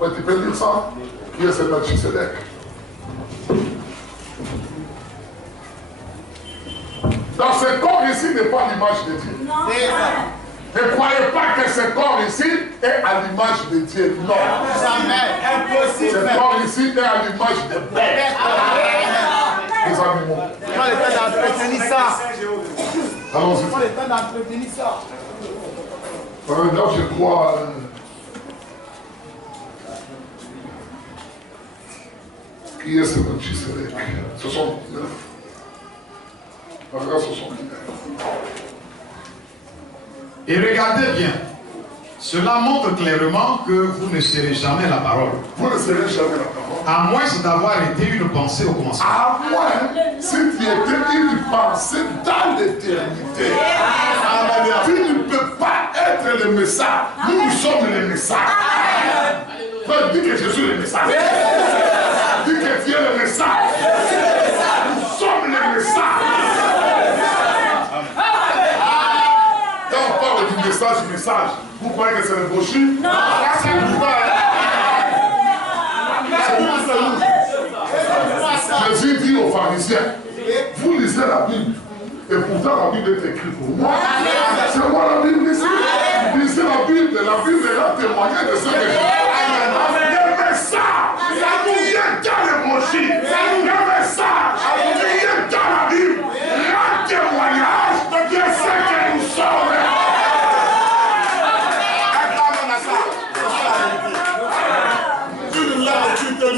Ouais, tu peux dire ça? Qui est ce Melchisedec? Dans ce corps ici n'est pas l'image de Dieu. Non. Ne croyez pas que ce corps ici est à l'image de Dieu. Non. Impossible. Ce corps ici est à l'image de bêtes. Des animaux. Il faut le temps d'entretenir ça. Allons-y. Il faut le temps d'entretenir ça. Par exemple, je crois. Qui est ce Melchisedec? 69. Paragraphe 69. Et regardez bien, cela montre clairement que vous ne serez jamais la parole. Vous ne serez jamais la parole. À moins d'avoir été une pensée au commencement. À moins si tu étais une pensée dans l'éternité. Tu ne peux pas être le message. Nous sommes le message. Dis que je suis le message. Dis que tu es le message. Nous sommes le message. Quand on parle du message, vous croyez que c'est le brochure? Non. C'est Jésus dit aux pharisiens, vous lisez la Bible, et pourtant la Bible est écrite pour moi. C'est moi la Bible ici. Lisez la Bible va témoigner de ce que je fais. Le message, ça nous vient dans le brochure. Le message, ça vient dans la Bible. Le témoignage de ce que nous sommes.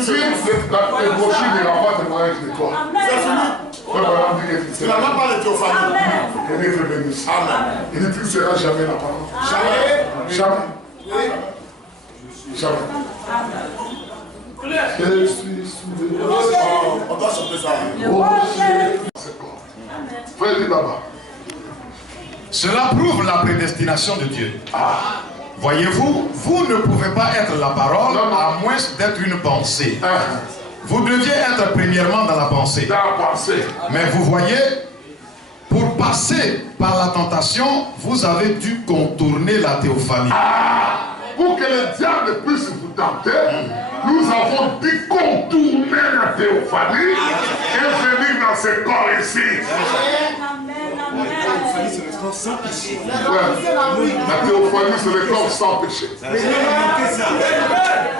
Si le brochure n'ira pas témoigner de toi, c'est la main par le Théophanie. Il est très béni. Il ne trichera jamais la parole. Jamais. Jamais. Jamais. Je suis soulevé. On doit chanter ça. Frère, dis là-bas. Cela prouve la prédestination de Dieu. Voyez-vous, vous ne pouvez pas être la parole à moins d'être une pensée. Vous deviez être premièrement dans la pensée. Dans la pensée. Mais vous voyez, pour passer par la tentation, vous avez dû contourner la théophanie. Pour que le diable puisse vous tenter, nous avons dû contourner la théophanie et venir dans ce corps ici. La théophanie, c'est le corps sans péché.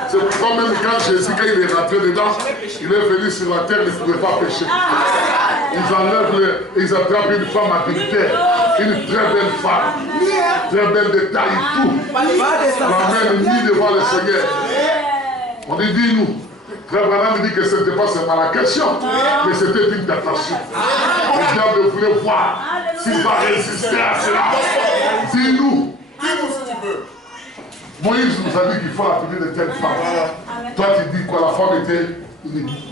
C'est pourquoi même quand Jésus, quand il est rentré dedans, il est venu sur la terre, il ne pouvait pas pécher. Ils attrapent une femme adultère, une très belle femme, très belle de taille et tout. L'amène ni devant le Seigneur. On dit, dis-nous. Frère Branham dit que ce n'était pas seulement la question, mais c'était une tentation. Le diable voulait voir s'il va résister à cela. Dis-nous. Dis-nous si tu veux. Moïse nous a dit qu'il faut la tenue de telle femme. Toi tu dis quoi? La femme était unique.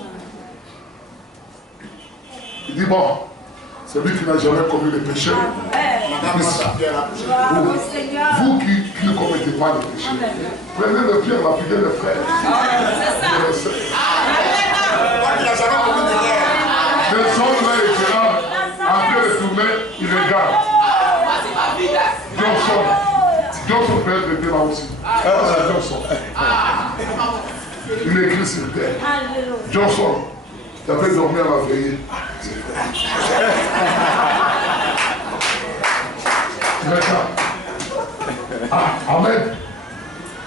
Il dit bon, c'est lui qui n'a jamais commis le péché. Vous qui ne commettez pas le péché, prenez le pierre, lapidez le frère. Le son là était là, en train de tourner, il regarde. Johnson peut être là aussi. C'est Johnson. Il écrit sur terre. Johnson, tu as fait dormir à la veillée. Amen.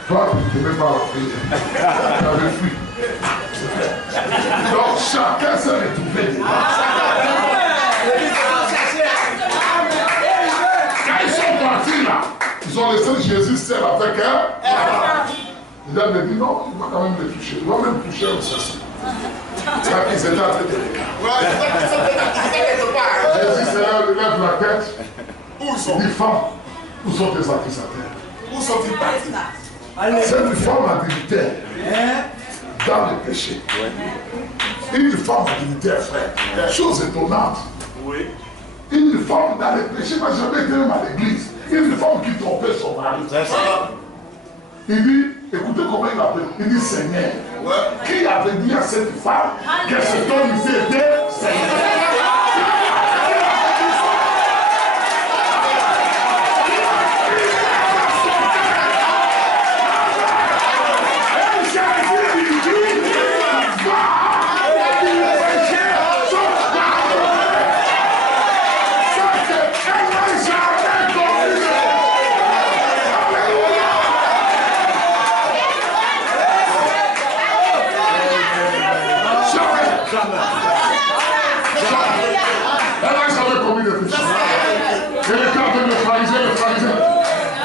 Toi, tu ne t'aimais pas la prière. Tu avais fui. Donc chacun s'est retrouvé dedans. Quand ils sont partis là, ils ont laissé Jésus seul avec eux. Il a dit non, il va quand même les toucher. Il va même toucher un sassi. Ils étaient en train de regarder. Jésus se lève la tête. Où sont les femmes? Où sont tes accusateurs? Où sont-ils partis? C'est une femme adultère dans le péché. Une femme adultère, frère. Chose étonnante. Une femme dans le péché n'a jamais été même à l'église. Une femme qui trompait son mari. Il dit, écoutez comment il appelle. Il dit Seigneur. Qui avait dit à cette femme que cet homme ici était Seigneur?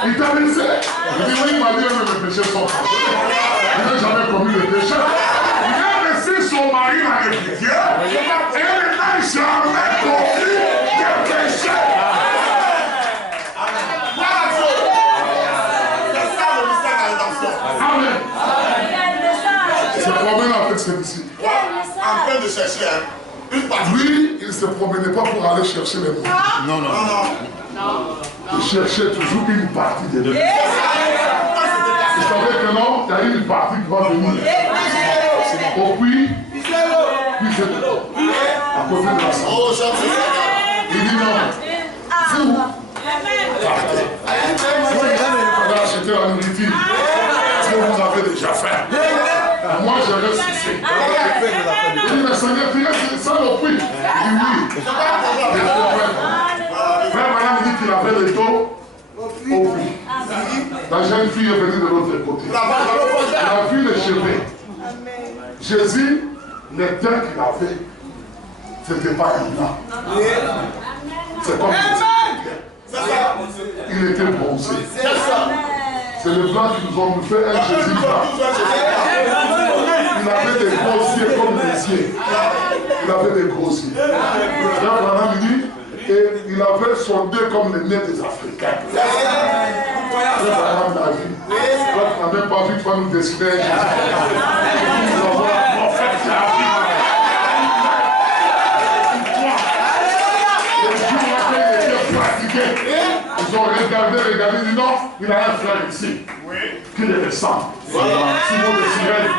Il t'a laissé. Il dit oui, il m'a dit que mes péchés sont passés. Il n'a jamais commis de péché. Il a laissé son mari dans les péchés. Et il n'a jamais commis de péché. Amen. Se promène avec celui-ci. En train de chercher une partie. Lui, il ne se promenait pas pour aller chercher les mots. Non, non, non. Il cherchait toujours une partie de lui. Vous savez que non, il y a une partie qui va venir. Au puits, puis c'est à côté de la salle. Il dit non. Vous partez. Vous allez acheter la nourriture. Ce que vous avez déjà fait. Moi, je reste ici. Il dit, mais Seigneur, tu restes ça au puits. Il dit oui. Frère Madame dit qu'il avait les dos au puits. La jeune fille est venue de l'autre côté. Elle a vu les cheveux. Jésus, les teint qu'il avait, ce n'était pas un blanc. C'est comme il était bronzé. C'est le blanc qui nous ont fait un Jésus blanc. Il avait des gros yeux comme des yeux. Il avait des gros yeux. Frère Madame dit, et il avait sondé comme les nez des Africains. C'est la vie. On n'a même pas vu qu'il va nous dessiner. Ils ont regardé, ils disent non, il a un frère ici. Qui les descend. Simon de Cyrène.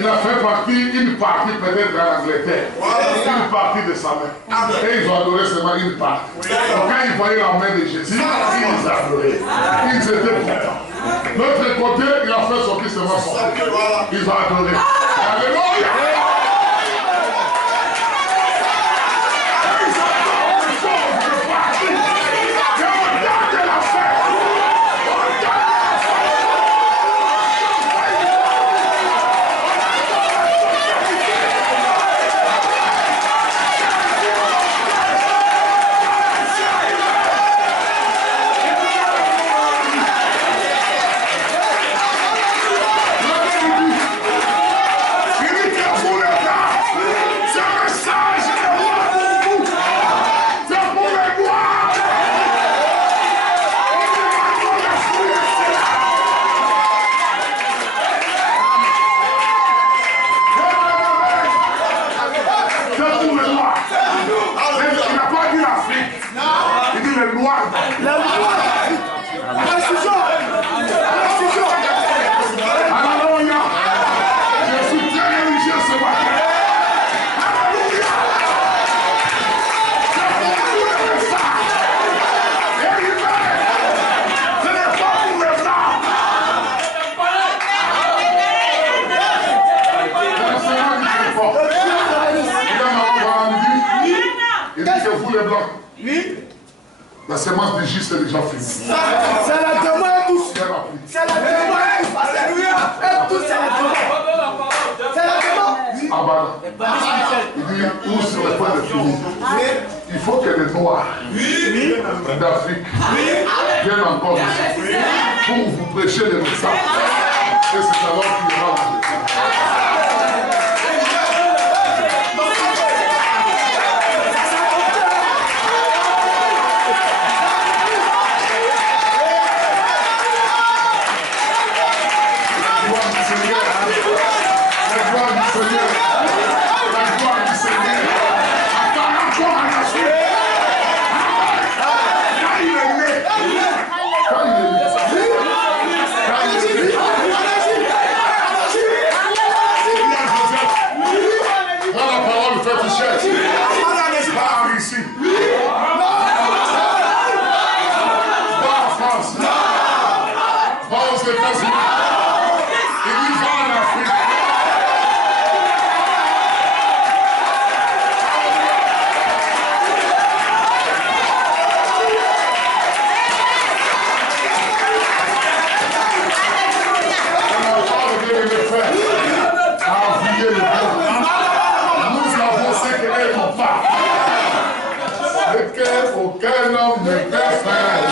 Il a fait une partie peut-être dans l'Angleterre, une partie de sa main. Et ils ont adoré seulement une partie. Donc quand ils voyaient la main de Jésus, ils adoraient. Ils étaient contents. L'autre côté, il a fait sortir seulement son côté. Ils ont adoré. Alléluia! Careful semence du juste est déjà finie. C'est la demande et tous. C'est la demande et tous. Alléluia. Et tous, c'est la demande. C'est la demande. Abana. Il dit, où sur le point de finir. Il faut que les Noirs d'Afrique viennent encore ici pour vous prêcher les messages. Et c'est alors qu'il y aura la aucun homme ne peut faire.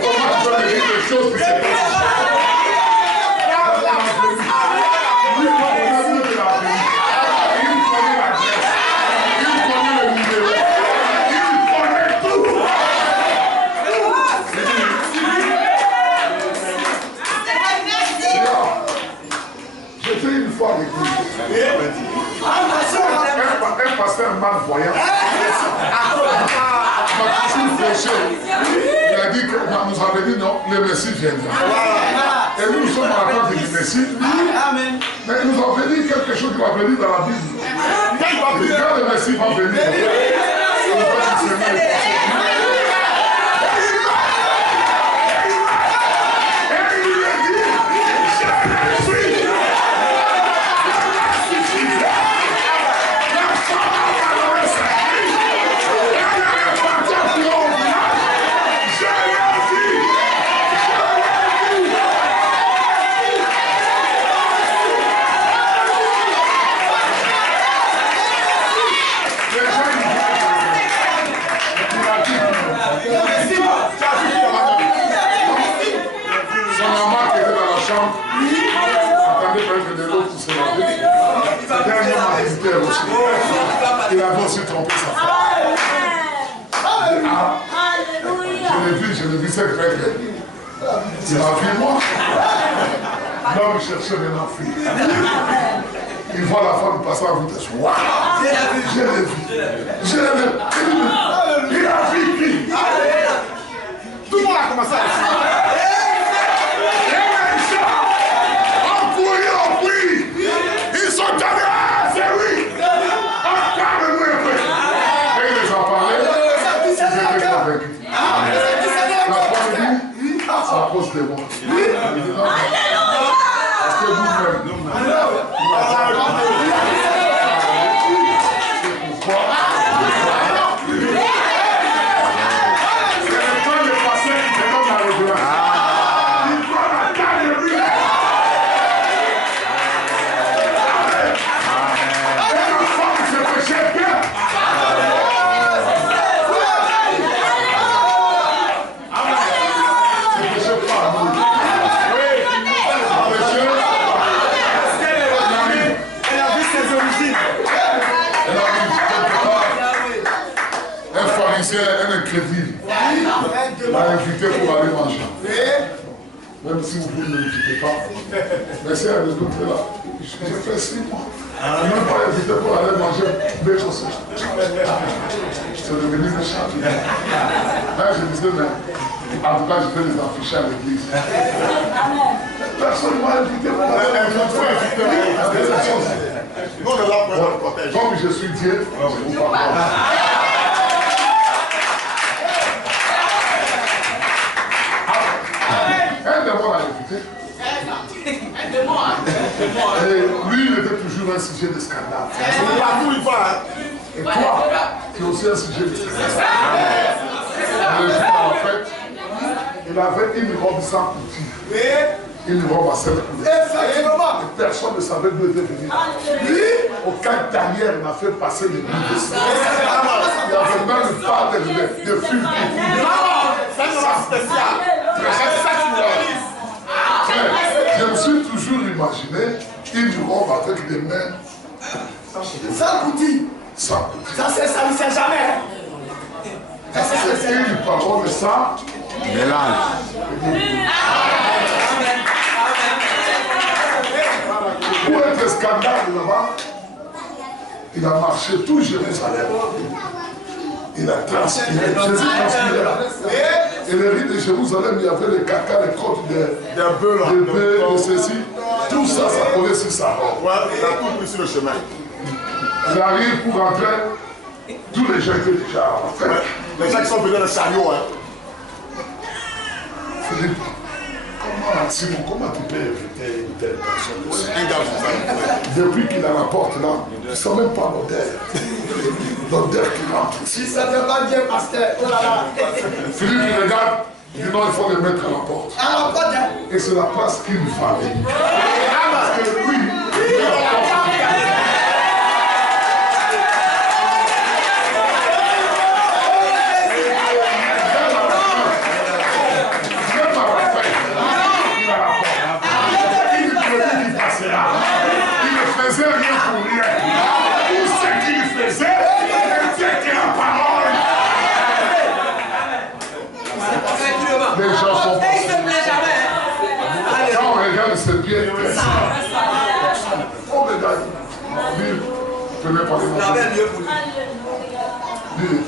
Comment tu peux me dire quelque chose qui s'est passé? Un pasteur malvoyant m'a toujours prêché. Il a dit que nous avait dit non, le Messie viendra. Et nous sommes en attente du Messie. Mais il nous avait dit quelque chose qu'il avait dit dans la Bible. Quand le Messie va venir, il avait aussi trompé sa femme. Je l'ai vu, c'est vrai que il m'a vu moi. L'homme cherchait maintenant fille. Il voit la femme passer à la vitesse. Waouh! Je l'ai vu. Je l'ai vu. Il a vu qui? Tout le monde a commencé à le ils sont derrière, c'est lui. Et il les a parlé. Ils étaient convaincus. La femme dit, c'est à cause de moi. Parce que vous-même, m'a invité pour aller manger. Même si vous ne m'invitez pas. Mais c'est un de l'autre là. J'ai fait 6 mois. Je ne m'ai pas invité pour aller manger des choses. C'est devenu le champion. Je disais, mais en tout cas, je vais les afficher à l'église. Personne ne m'a invité pour aller manger. Comme je suis Dieu, je vous parle. Un démon l'a invité. Et lui, il était toujours un sujet de scandale. Partout il va. Et toi, tu es aussi un sujet de scandale. Le jour de la fête, il avait une robe sans couture. Une robe à 7 couleurs. Et personne ne savait d'où était venu. Lui, aucun carrière n'a fait passer le bout de ça. Il y avait même le pas de film. C'est spécial. Je me suis toujours imaginé une robe avec des mains sans coutil. Sans coutil. Ça, ça ne sert jamais. C'est une parole ça. Mélange. Pour être scandale là-bas, il a marché tout Jérusalem. Il a transpiré. Jésus transpirait là. Et les rites de Jérusalem, il y avait les caca, les côtes de bœufs, de ceci. Tout ça, ça collait sur sa robe. Ouais, il a tout pris sur le chemin. Il arrive pour rentrer. Tous les gens étaient déjà en fait. Les gens qui sont venus dans le chariot. Philippe, Simon, comment tu peux éviter une telle personne? Un gars, depuis qu'il a la porte là, tu ne sens même pas l'odeur. L'odeur qui rentre. Si ça ne fait pas bien, pasteur, oh là là. Philippe, il regarde, il dit non, il faut le mettre à la porte. À la porte, hein? Et c'est la place qu'il lui fallait. Parce que lui, il a la porte. Les gens sont Et il ne se plaît jamais. quand on regarde ses pieds, on regarde. Venez parler de La même mieux pour lui.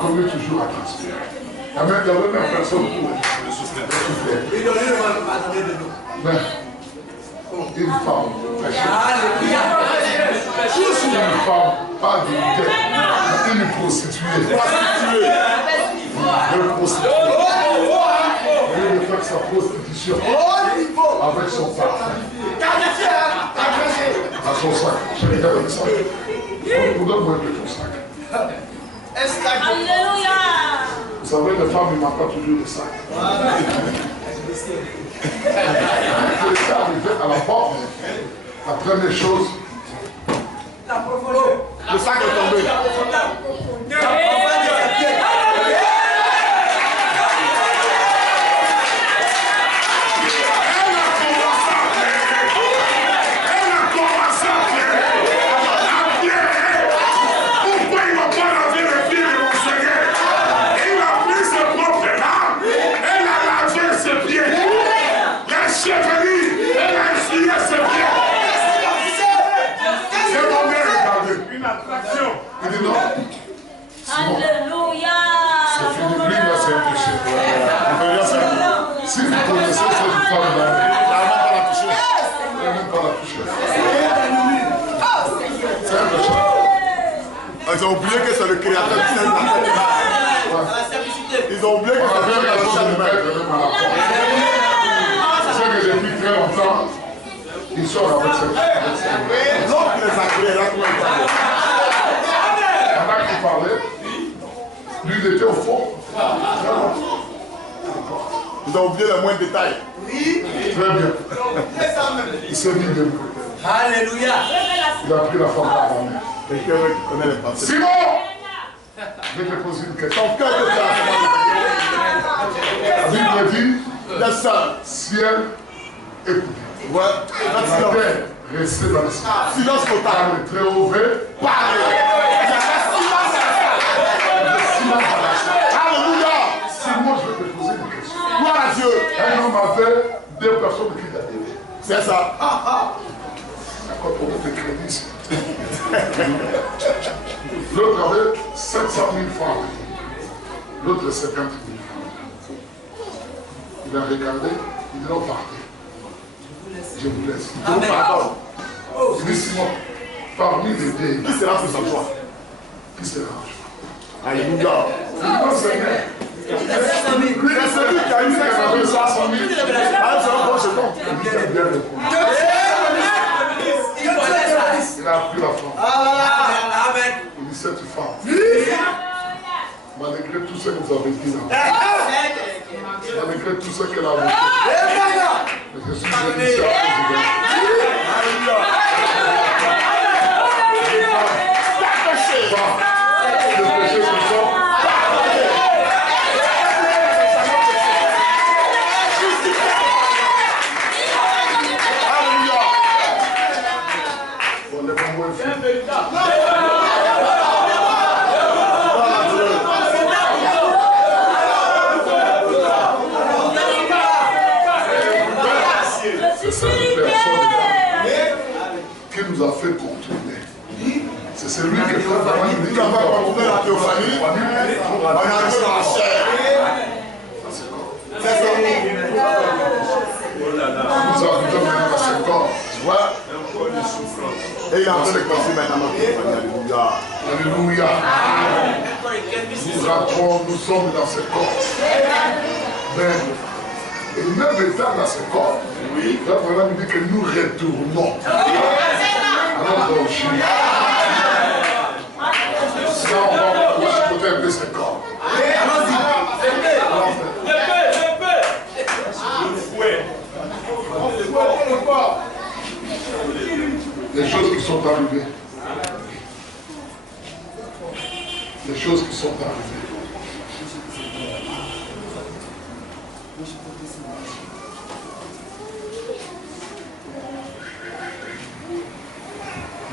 Comme toujours à transpirer. Amen. Il y avait même personne pour le souffler. Il donne le mal pardonner de nous. Mais une femme péchée. Alléluia. Une femme, pas d'une une prostituée. Une prostituée. Il veut faire sa prostitution avec son parfum. À son sac. Je regarde le sac. Vous donne-moi un peu ton sac. Alléluia. Vous savez, les femmes, ils n'ont pas toujours le sac. Je laissé arriver à la porte. La première chose, Le sac est tombé. il dit non. Alléluia. C'est fini. Lui, là, c'est un péché. On peut rien faire. Si vous connaissez cette femme-là, il n'a même pas la toucher. C'est un péché. Ils ont oublié que c'est le créateur qui s'est Ils ont oublié que On c'est avait le la chose de créateur. mettre même à la porte. C'est ce que j'ai pris très longtemps. Il sort avec cette femme. L'autre les a créés, là, comment il parlait. Pendant qu'il parlait, lui, il était au fond. Ils ont oublié le moindre détail. Très bien. Il s'est mis de côté. Alléluia. Il a pris la femme par la main. Quelqu'un qui connaît les pensées. Simon, je vais te poser une question. Ton cœur est La Bible dit, laisse ça. ciel, écoutez. Ouais. La terre, restez dans le ciel. Silence Par total. le très haut vrai, Parle. Il y a pas silence à faire. Simon va lâcher. Alléluia. Simon, je vais te poser une question. Gloire à Dieu. Un homme avait deux personnes qui l'avaient aidé. C'est ça. D'accord, pour votre crédit ici. L'autre avait 700 000 francs. L'autre 50 000 francs. Il a regardé, il dit non, partez. Je vous laisse. Je vous pardonne. Il dit Simon, parmi les deux, Qui sera plus en toi? qui sera un jour? Alléluia. Non, Seigneur. Lui, c'est celui qui a eu 500 000. Ah, c'est un bon jeton. Il a bien répondu. Il a pris la femme. Amen. Il dit cette femme, malgré tout ce que vous avez dit là, malgré tout ce qu'elle a vécu, mais je suis venu ici à cause de elle. Le péché se sort. Bon, les femmes, qui nous a fait contourner. C'est celui qui fait vraiment une Nous avons contourné la théophanie. On est arrivé dans la chair. C'est ça. Nous arrivons maintenant à ce corps. Ouais. Et il est en train de passer maintenant notre théophanie. Alléluia. Alléluia. Nous rentrons, nous sommes dans ce corps. Mais, et même étant dans ce corps, là vraiment nous dit que nous retournons à notre origine. Ça, on va côté un peu ce corps. Les choses qui sont arrivées. Les choses qui sont arrivées.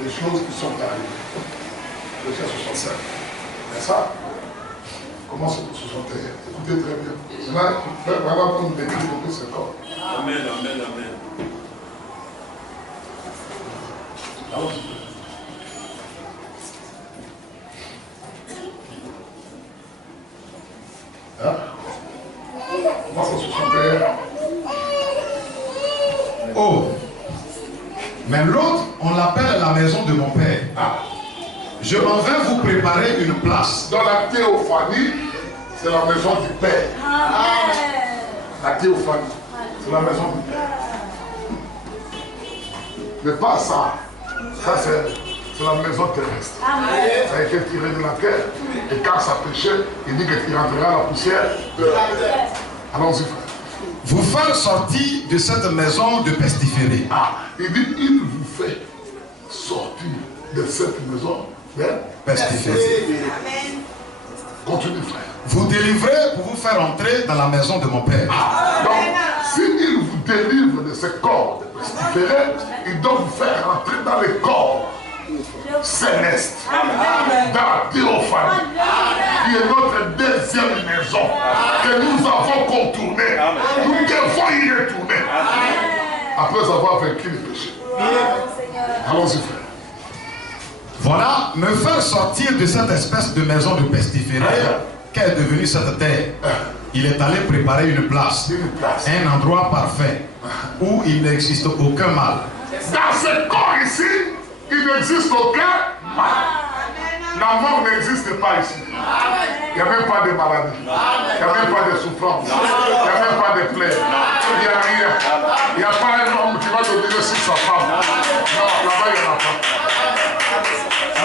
Les choses qui sont arrivées. Verset 65. C'est ça? Comment c'est pour 61? Écoutez très bien. Maintenant, pour nous décrire depuis ce corps. Amen, amen, amen. Oh, mais l'autre, on l'appelle la maison de mon père. Je m'en vais vous préparer une place. Dans la théophanie, c'est la maison du Père. La théophanie, c'est la maison du Père. Mais pas ça. Ça, c'est la maison terrestre. Ça a été tiré de la terre. Et quand ça péchait, il dit qu'il rentrera la poussière de la terre. Allons-y, frère. Vous faire sortir de cette maison de pestiférés. Il dit, il vous fait sortir de cette maison de pestiférés. Continue, frère. Vous délivrer pour vous faire entrer dans la maison de mon père. Donc, s'il vous délivre de ce corps de pestiférés, il doit vous faire entrer dans les corps célestes, dans la théophanie, qui est notre deuxième maison, que nous avons contournée. Nous devons y retourner après avoir vaincu le péché. Allons-y, frère. Voilà, me faire sortir de cette espèce de maison de pestiférés qu'est devenue cette terre. Il est allé préparer une place, un endroit parfait où il n'existe aucun mal. Dans ce corps ici, il n'existe aucun mal. La mort n'existe pas ici. Il n'y a même pas de maladie. Il n'y a même pas de souffrance. Il n'y a même pas de plaie. Il n'y a rien. Il n'y a pas un homme qui va dominer sur sa femme. Non, là-bas, il n'y en a pas.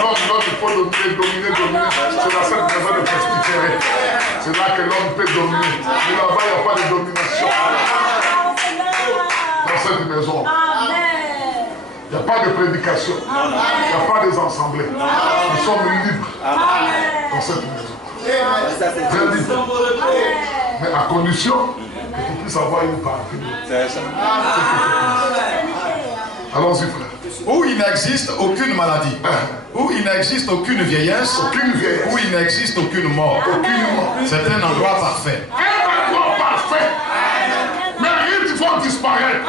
L'homme, il faut dominer. C'est dans cette maison de pestiférés. C'est là que l'homme peut dominer. Mais là-bas, il n'y a pas de domination. Dans cette maison. Il n'y a pas de prédication. Il n'y a pas des assemblées. Nous sommes libres dans cette maison. Très libres. Mais à condition que tu puisses avoir une partie. Allons-y, frère. Où il n'existe aucune maladie, où il n'existe aucune vieillesse, où il n'existe aucune mort. C'est un endroit parfait. Un endroit parfait. Mais rien ne va disparaître.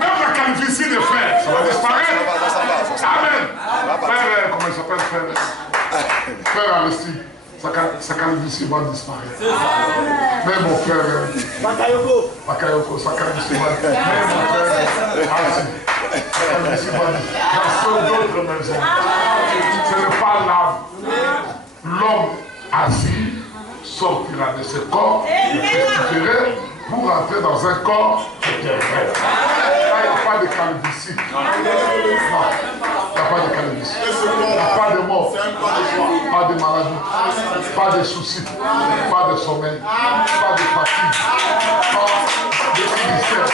Même la calvitie des frères, ça va disparaître. Amen. Frère, comment il s'appelle, frère? Frère Aristide, sa calvitie va disparaître. Même mon frère, Bakayoko, sa calvitie va disparaître. Même mon frère, Aristide. Dans d'autres maisons, ce n'est pas l'âme. L'homme assis sortira de ce corps pour entrer dans un corps éternel. Là, il n'y a pas de calvitie. Non, il n'y a pas de calvitie. Il n'y a pas de mort, pas de maladie, pas de soucis, pas de sommeil, pas de fatigue, pas de ministère.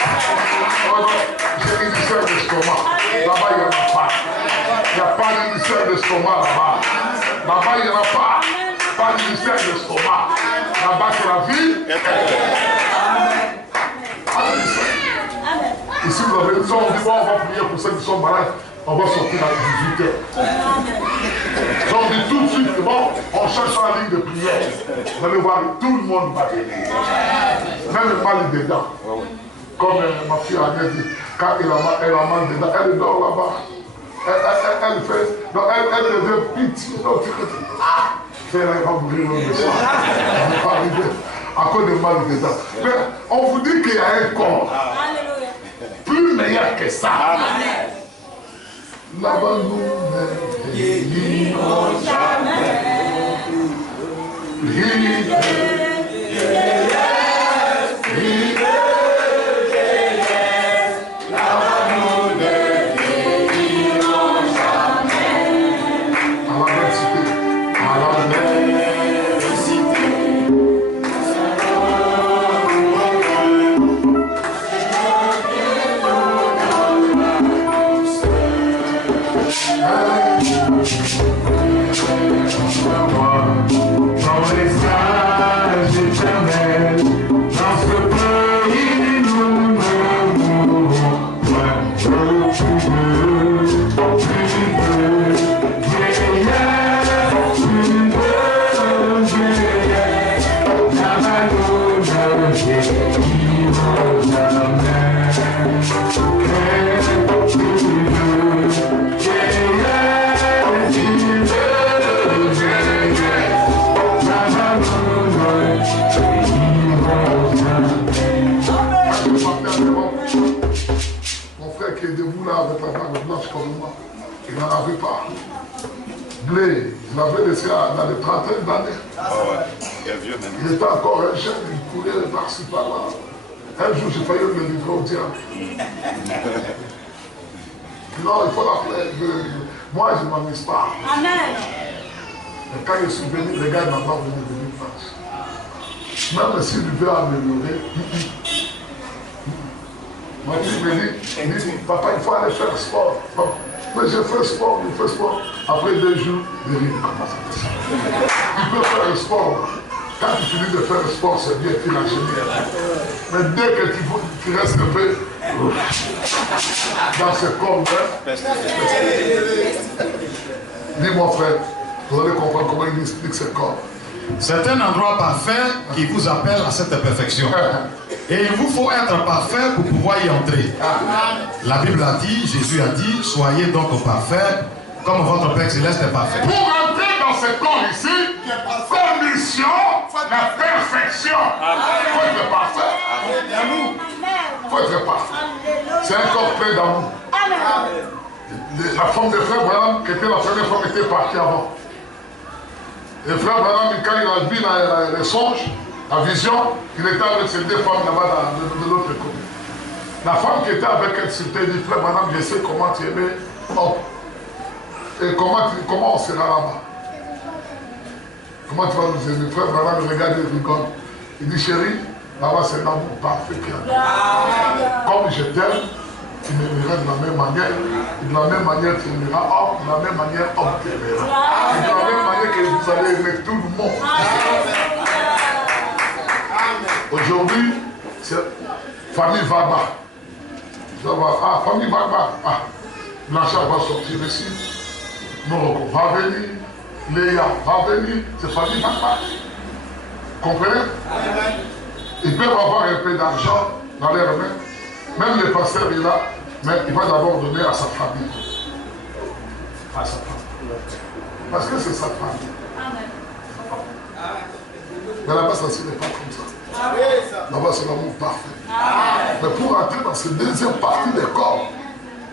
J'ai une ministère d'estomac. Là-bas, il n'y en a pas. Il n'y a pas de ministère d'estomac là-bas. Là-bas, il n'y en a pas. Pas de ministère d'estomac. Là-bas, c'est la vie. Ici, vous avez dit, on dit, bon, on va prier pour ceux qui sont malades. On va sortir à 18h. Donc, on dit tout de suite, bon, on cherche la ligne de prière. Vous allez voir, tout le monde va venir. Même le mal est dedans. Comme ma fille Agnès dit, quand elle a mal dedans, elle dort là-bas. Elle fait, donc elle devient pitié. Donc, elle va mourir le soir. Elle ne va pas arriver à cause de mal dedans. Mais on vous dit qu'il y a un corps plus meilleur que ça. Là-bas, nous ne vieillirons jamais. From the sky Mon frère qui est debout là avec la barbe blanche comme moi, il n'en avait pas. Blé, il l'avait laissé dans les trentaines d'années. Il était encore un jeune, il courait par-ci par-là. Un jour, j'ai failli me livrer au diable. Non, il faut l'appeler. Moi, je ne m'amuse pas. Amen. Mais quand je suis venu, les gars n'ont pas venu de nulle part. Même si je veux améliorer, moi, il me dit, papa, il faut aller faire sport. Mais j'ai fait sport, il fait sport. Après 2 jours, il dit, comment ça fait ça? Tu peux faire le sport. Quand tu finis de faire le sport, c'est bien, tu l'as gêné. Mais dès que tu restes un peu dans ce corps-là, dis mon frère, vous allez comprendre comment il explique ce corps. C'est un endroit parfait qui vous appelle à cette perfection. Et il vous faut être parfait pour pouvoir y entrer. La Bible a dit, Jésus a dit, soyez donc parfaits comme votre Père Céleste est parfait. Pour entrer dans ce corps ici, condition, la perfection. Il faut être parfait. Il faut être parfait. C'est un corps plein d'amour. La femme de frère Branham, qui était la première femme, était partie avant. Et frère Branham, quand il a vu les songes, la vision, il était avec ces 2 femmes là-bas de l'autre côté. La femme qui était avec elle, c'était dit, frère Branham, je sais comment tu aimais homme. Et comment on sera là-bas? Comment tu vas nous aimer? Frère Branham, regarde, il rigole. Il dit, chérie, là-bas c'est l'amour parfait qu'il y a. Comme je t'aime, tu m'aimeras de la même manière. Et de la même manière, tu aimeras homme. De la même manière, homme t'aimera. Et de la même manière que vous allez aimer tout le monde. Aujourd'hui, c'est famille Vagba. Ah, famille Vagba. Ah, Blanchard va sortir ici. Morocco va venir. Léa va venir. C'est famille Vagba. Comprenez? Ils peuvent avoir un peu d'argent dans leurs mains. Même le pasteur est là, mais il va d'abord donner à sa famille. À sa famille. Parce que c'est sa famille. Mais là-bas, ça ne n'est pas comme ça. Là-bas, c'est l'amour parfait. Mais pour entrer dans cette deuxième partie des corps,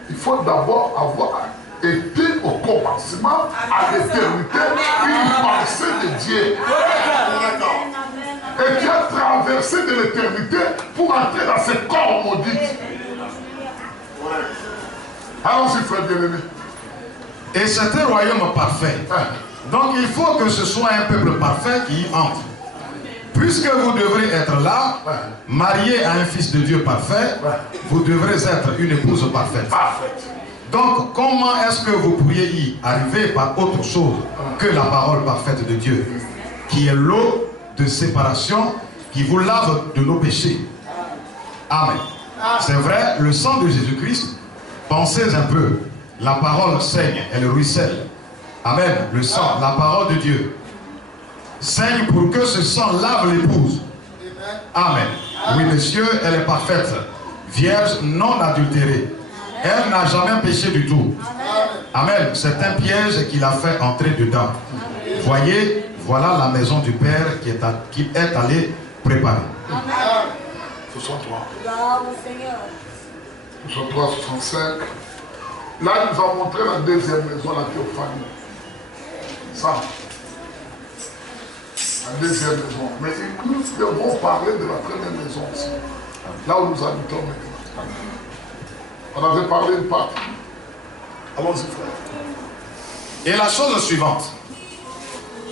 il faut d'abord avoir été au commencement, à l'éternité, une pensée de Dieu. Et tu as traversé de l'éternité pour entrer dans ce corps maudit. Allons-y, frère bien-aimé. Et c'est un royaume parfait. Donc il faut que ce soit un peuple parfait qui y entre. Puisque vous devrez être là, marié à un fils de Dieu parfait, vous devrez être une épouse parfaite. Donc comment est-ce que vous pourriez y arriver par autre chose que la parole parfaite de Dieu, qui est l'eau de séparation qui vous lave de nos péchés? Amen. C'est vrai, le sang de Jésus-Christ, pensez un peu, la parole saigne, elle ruisselle. Amen. Le sang, la parole de Dieu, saigne pour que ce sang lave l'épouse. Amen. Oui, monsieur, elle est parfaite, vierge, non adultérée. Elle n'a jamais péché du tout. Amen. C'est un piège qu'il a fait entrer dedans. Voyez, voilà la maison du Père qui est allé préparer. 63. 63, 65. Là, il nous a montré la deuxième maison, la théophanie. Ça. La deuxième maison. Mais nous devons parler de la première maison aussi. Là où nous habitons maintenant. On avait parlé une partie. Allons-y, frère. Et la chose suivante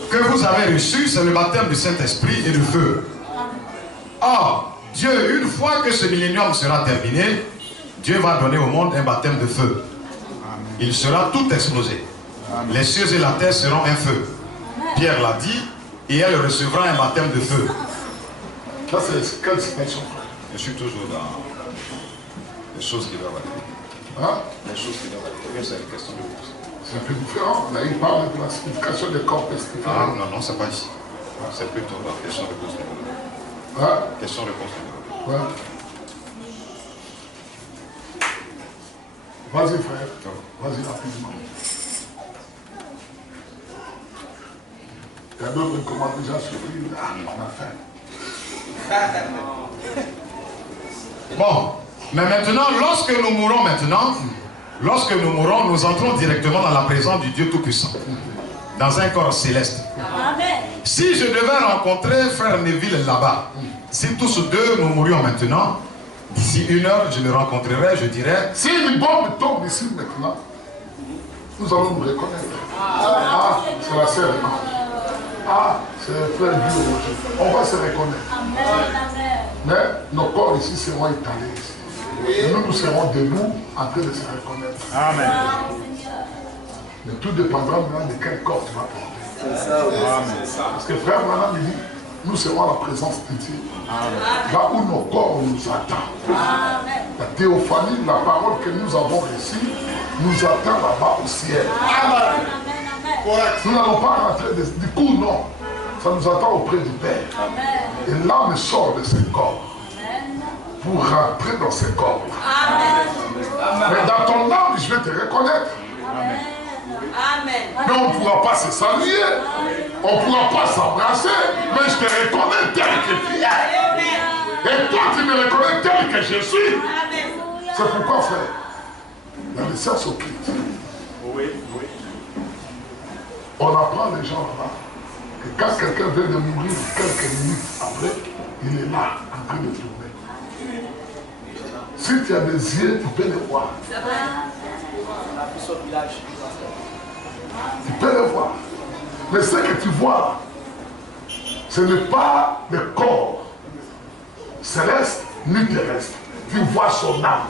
que vous avez reçue, c'est le baptême du Saint-Esprit et du feu. Or, Dieu, une fois que ce millénium sera terminé, Dieu va donner au monde un baptême de feu. Il sera tout explosé. Les cieux et la terre seront un feu. Pierre l'a dit, et elle recevra un baptême de feu. Ça, c'est quelle situation? Je suis toujours dans les choses qui doivent arriver. Hein? Les choses qui doivent arriver, c'est une question de vous. C'est un peu différent. Là, il parle de la signification des corps pestiférés. Ah non, non, c'est pas ici. C'est plutôt la question de cause. Question-réponse. Ouais. Vas-y, frère. Vas-y, rapidement. Il y a d'autres qui commencent déjà à souffrir. Ah, on a faim. Bon, mais maintenant, lorsque nous mourons nous entrons directement dans la présence du Dieu Tout-Puissant, dans un corps céleste. Amen. Si je devais rencontrer frère Neville là-bas, si tous deux nous mourions maintenant, d'ici 1 heure, je le rencontrerai, je dirais... Si une bombe tombe ici maintenant, nous allons nous reconnaître. Ah, c'est la sœur. Ah, c'est le frère Dieu. On va se reconnaître. Mais nos corps ici seront étalés ici. Et nous serons debout en train de se reconnaître. Amen. Mais tout dépendra maintenant de quel corps tu vas porter. Parce que frère Branham dit, nous serons à la présence de Dieu. Là où nos corps nous attendent. La théophanie, la parole que nous avons reçue, nous attend là-bas au ciel. Nous n'allons pas rentrer du coup, non. Ça nous attend auprès du Père. Et l'âme sort de ce corps pour rentrer dans ce corps. Mais dans ton âme, je vais te reconnaître. Mais on ne pourra pas se saluer. On ne pourra pas s'embrasser. Mais je te reconnais tel que tu es. Et toi, tu me reconnais tel que je suis. C'est pourquoi, frère, il y a des sens occultes. On apprend les gens là que quand quelqu'un vient de mourir quelques minutes après, il est là en train de tourner. Si tu as des yeux, tu peux les voir. Tu peux les voir. Mais ce que tu vois, ce n'est pas le corps céleste ni terrestre. Tu vois son âme.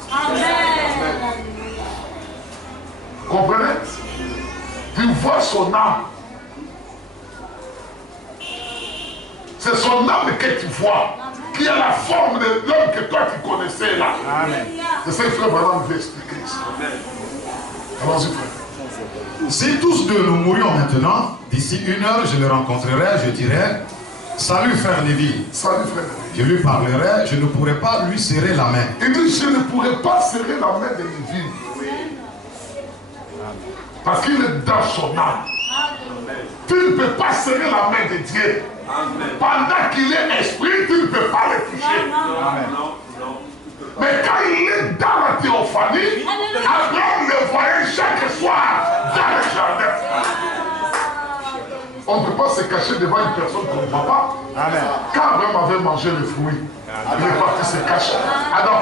Comprenez? Tu vois son âme. C'est son âme que tu vois, qui a la forme de l'homme que toi tu connaissais là. C'est ça que frère Branham veut expliquer ici. Allons-y, frère. Si tous deux nous mourions maintenant, d'ici 1 heure, je le rencontrerai, je dirai, salut frère Neville. Salut frère Neville. Je lui parlerai, je ne pourrai pas lui serrer la main. Il dit, je ne pourrai pas serrer la main de Neville. Parce qu'il est dans son âme. Tu ne peux pas serrer la main de Dieu. Pendant qu'il est esprit, tu ne peux pas le toucher. Mais quand il est dans la théophanie, Abraham le voyait chaque soir dans le jardin. On ne peut pas se cacher devant une personne qu'on ne voit pas. Quand Abraham avait mangé le fruit, il est parti se cacher. Adam,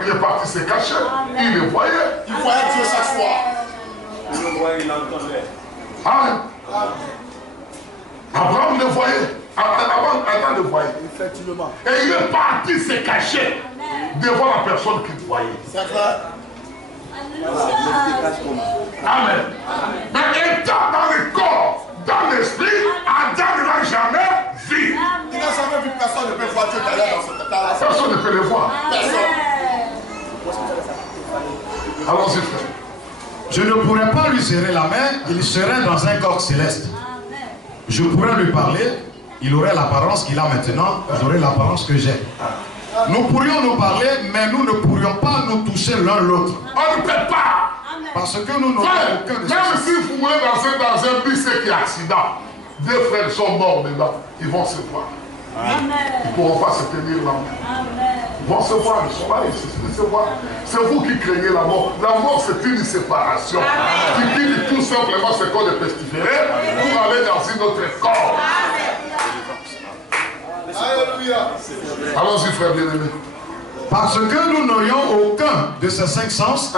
il est parti se cacher. Il le voyait. Il voyait Dieu chaque soir. Il le voyait, il l'entendait. Amen. Abraham le voyait. Adam le voyait. Effectivement. Et il est parti se cacher devant la personne qu'il voyait. C'est clair. Amen. Mais étant dans le corps, dans l'esprit, Adam n'a jamais vu. Il n'a jamais vu personne ne peut voir Dieu d'ailleurs dans cet état-là. Personne ne peut le voir. Personne. Allons-y, frère. Je ne pourrais pas lui serrer la main, il serait dans un corps céleste. Je pourrais lui parler, il aurait l'apparence qu'il a maintenant, j'aurais l'apparence que j'ai. Nous pourrions nous parler, mais nous ne pourrions pas nous toucher l'un l'autre. On ne peut pas. Parce que nous n'aurons aucun de Même si vous voulez dans un bus qui est accident, deux frères sont morts dedans, ils vont se voir. Ils ne pourront pas se tenir la main. Ils vont se voir, ils sont là, ils se voir. C'est vous qui craignez la mort. La mort, c'est une séparation. Qui quitte tout simplement ce corps de pestiféré pour aller dans un autre corps. Alléluia. Allons-y, frère bien-aimé. Parce que nous n'aurions aucun de ces 5 sens,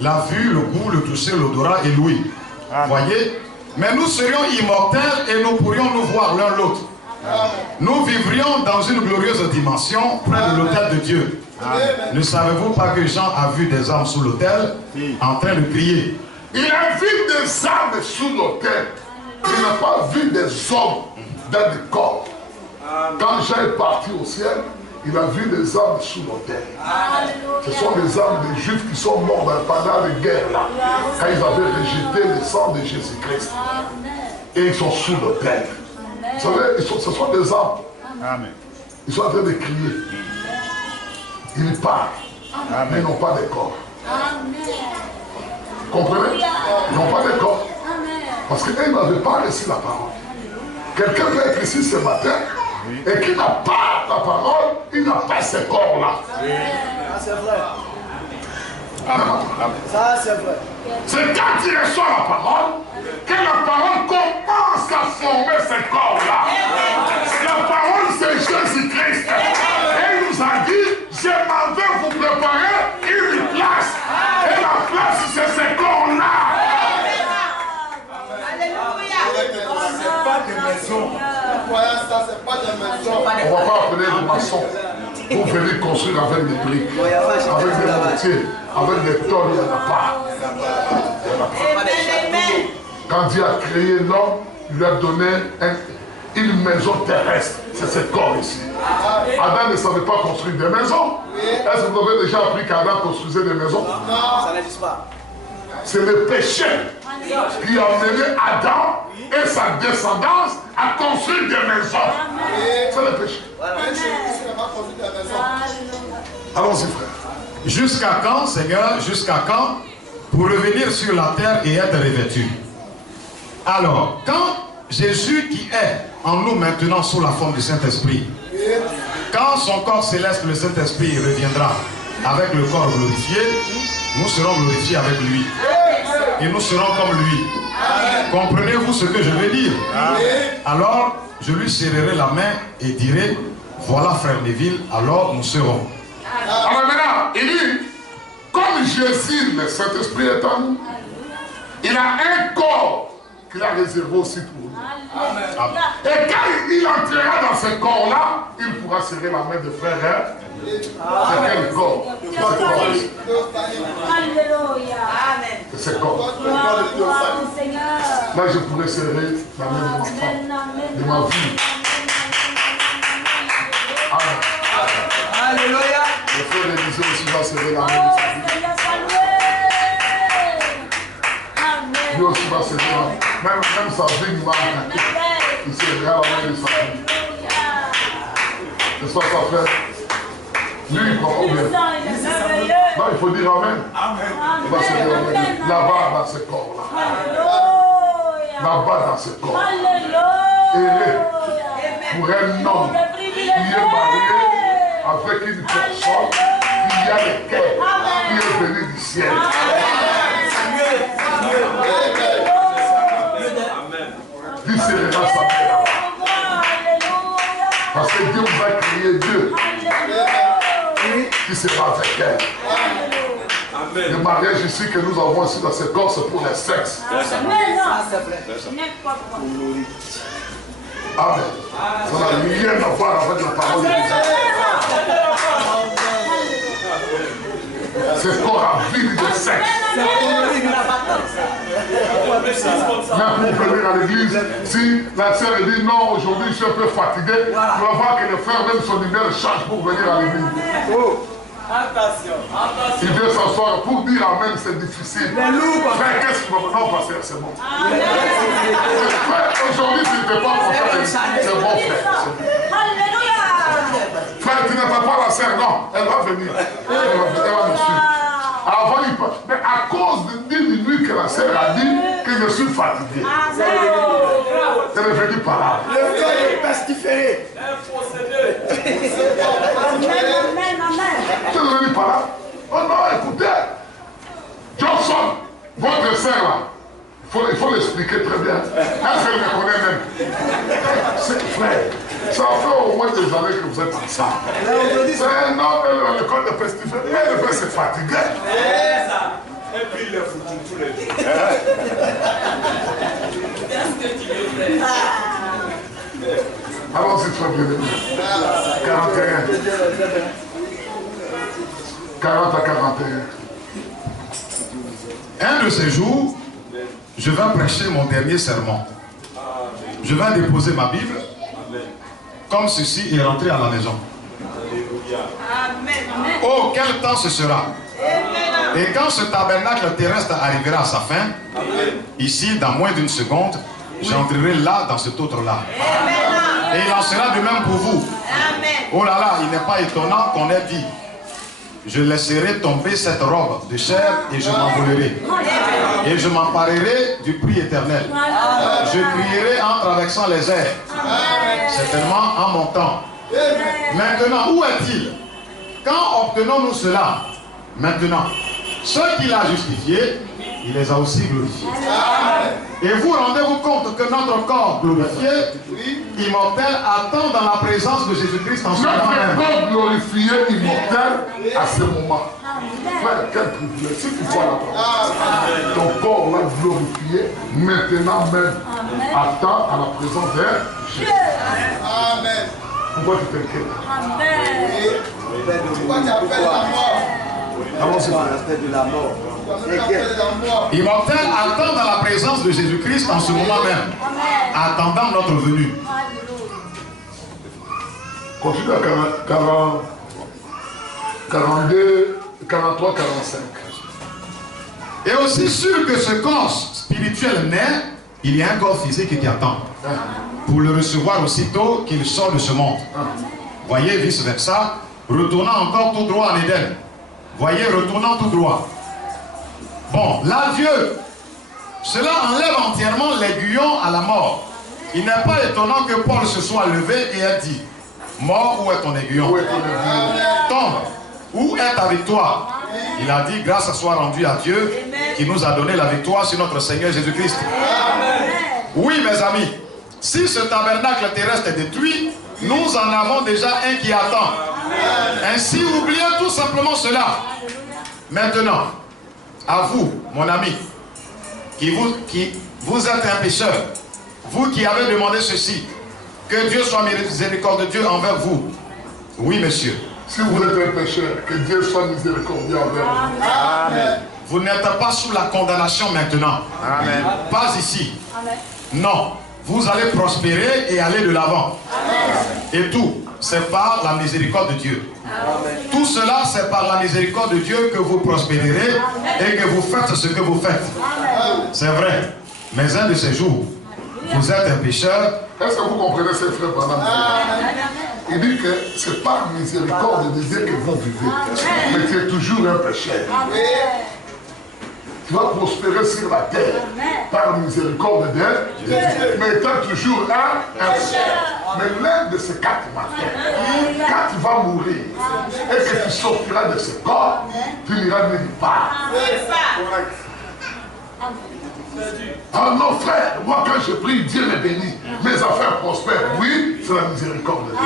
la vue, le goût, le toucher, l'odorat et l'ouïe. Voyez? Mais nous serions immortels et nous pourrions nous voir l'un l'autre. Nous vivrions dans une glorieuse dimension près de l'autel de Dieu. Ne savez-vous pas que Jean a vu des âmes sous l'autel en train de crier? Il a vu des âmes sous l'autel. Il n'a pas vu des hommes dans des corps. Quand Jean est parti au ciel, il a vu des âmes sous l'autel. Ce sont des âmes des Juifs qui sont morts pendant les guerres là, quand ils avaient rejeté le sang de Jésus-Christ. Et ils sont sous l'autel. Vous savez, ce sont des âmes. Amen. Ils sont en train de crier. Ils parlent. Mais ils n'ont pas de corps. Comprenez? Ils n'ont pas de corps. Parce qu'ils n'avaient pas reçu la parole. Quelqu'un peut être ici ce matin et qui n'a pas la parole, il n'a pas ce corps-là. C'est vrai. Ça, c'est vrai. C'est quand il reçoit la parole que la parole commence à former ce corps-là. La parole, c'est Jésus-Christ. Et il nous a dit, je m'en vais vous préparer une place. Et la place, c'est ce corps-là. C'est pas des maisons. Ça, c'est pas des maisons. On ne va pas appeler des maçons pour venir construire avec des briques, avec des mortiers, avec des tonnes, il n'y en a pas. Quand Dieu a créé l'homme, il lui a donné une maison terrestre. C'est ce corps ici. Adam ne savait pas construire des maisons. Est-ce que vous avez déjà appris qu'Adam construisait des maisons? Non, ça n'existe pas. C'est le péché qui a mené Adam et sa descendance à construire des maisons. C'est le péché. Allons-y, frère. Jusqu'à quand, Seigneur, jusqu'à quand, pour revenir sur la terre et être revêtu? Alors, quand Jésus qui est en nous maintenant sous la forme du Saint-Esprit, quand son corps céleste, le Saint-Esprit, reviendra avec le corps glorifié, nous serons glorifiés avec lui. Et nous serons comme lui. Comprenez-vous ce que je veux dire? Alors, je lui serrerai la main et dirai, voilà frère Neville, alors nous serons. Alors maintenant, il dit, comme Jésus, le Saint-Esprit est en nous, il a un corps qu'il a réservé aussi pour nous. Et quand il entrera dans ce corps-là, il pourra serrer la main de frère. C'est quel corps? Alléluia. C'est ce corps. Là, je pourrais serrer la main de ma femme, de ma vie. Amen. Alléluia. Le frère d'Élisée aussi va serrer la main de sa vie. Lui aussi va serrer la main. Même sa vie nous va attaquer. Il serrera la main de sa vie. N'est-ce pas ça, frère? Lui, il croit bien. Non, il faut dire Amen. Il va serrer la main. Là-bas, dans ce corps-là. Là-bas, dans ce corps. Erré pour un homme qui est marié avec une personne qui a le cœur, qui est venu du ciel. Qui serrera sa main là-bas. Parce que Dieu vous a créé Dieu qui sera avec elle. Le mariage ici que nous avons ici dans ce corps, c'est pour le sexe. Amen. Ça n'a rien à voir avec la parole de Dieu. Ce corps a vie de sexe. Même pour venir à l'église, si la sœur dit non, aujourd'hui je suis un peu fatigué, tu vas voir que le frère, même son humeur change pour venir à l'église. Il vient s'asseoir pour dire Amen, c'est difficile. Frère, qu'est-ce qu'il va maintenant passer? C'est bon. Aujourd'hui, tu n'étais pas content. C'est bon, frère. Frère, tu n'attends pas la sœur, non. Elle va venir. Elle va me suivre. Avant, il passe. Mais à cause d'une nuit que la sœur a dit que je suis fatigué. Elle est venue par là. Le cœur est pestiféré. Tu es venu par là. Oh non, écoutez. Johnson, votre sœur là, il faut l'expliquer très bien. Est-ce qu'elle me connaît même? C'est frère. Ça fait au moins des années que vous êtes ensemble. C'est un homme, elle a le corps de pestiféré. Elle veut se fatiguer. Et puis il est foutu tous les jours. Allons-y, très bien. 41. 40 à 41. Un de ces jours, je vais prêcher mon dernier sermon. Je vais déposer ma Bible comme ceci et rentrer à la maison. Oh, quel temps ce sera! Et quand ce tabernacle terrestre arrivera à sa fin, ici, dans moins d'une seconde, j'entrerai là, dans cet autre-là. Et il en sera de même pour vous. Oh là là, il n'est pas étonnant qu'on ait dit: je laisserai tomber cette robe de chair et je m'envolerai. Et je m'emparerai du prix éternel. Je crierai en traversant les airs. Certainement en montant. Maintenant, où est-il? Quand obtenons-nous cela? Maintenant, ceux qu'il a justifiés, il les a aussi glorifiés. Et vous rendez-vous compte que notre corps glorifié, immortel, attend dans la présence de Jésus-Christ en ce moment même. Notre corps glorifié, immortel, à ce moment. Frère, quel privilège. Si tu vois là-bas, ton corps là glorifié, maintenant même, attend à la présence de Jésus. Amen. Pourquoi tu t'inquiètes? Amen. Pourquoi tu appelles la mort? C'est l'aspect de la mort. Immortel attend dans la présence de Jésus-Christ en ce moment même, attendant notre venue. Continue à 42, 43, 45. Et aussi sûr que ce corps spirituel naît, il y a un corps physique qui attend pour le recevoir aussitôt qu'il sort de ce monde. Voyez, vice versa, retournant encore tout droit en Éden. Voyez, retournant tout droit. Bon, là, Dieu, cela enlève entièrement l'aiguillon à la mort. Il n'est pas étonnant que Paul se soit levé et ait dit: mort, où est ton aiguillon? Tombe, où est ta victoire? Il a dit: grâce soit rendue à Dieu qui nous a donné la victoire sur notre Seigneur Jésus-Christ. Oui, mes amis, si ce tabernacle terrestre est détruit, nous en avons déjà un qui attend. Ainsi, oubliez tout simplement cela. Maintenant, à vous, mon ami, qui vous êtes un pécheur, vous qui avez demandé ceci, que Dieu soit miséricordieux envers vous. Oui, monsieur. Si vous êtes un pécheur, que Dieu soit miséricordieux envers vous. Amen. Vous n'êtes pas sous la condamnation maintenant. Amen. Pas ici. Amen. Non. Vous allez prospérer et aller de l'avant. Et tout, c'est par la miséricorde de Dieu. Amen. Tout cela, c'est par la miséricorde de Dieu que vous prospérerez et que vous faites ce que vous faites. C'est vrai. Mais un de ces jours, vous êtes un pécheur. Est-ce que vous comprenez ces frères pendant? Il dit que c'est par miséricorde de Dieu que vous vivez. Mais tu es toujours un pécheur. Tu vas prospérer sur la terre par miséricorde de Dieu, mais étant toujours un pécheur. Mais l'un de ces 4 matins, quand tu vas mourir et que tu sortiras de ce corps, tu n'iras nulle part. Ah non, frère, moi quand je prie, Dieu me bénit. Mes affaires prospèrent. Oui, c'est la miséricorde de Dieu.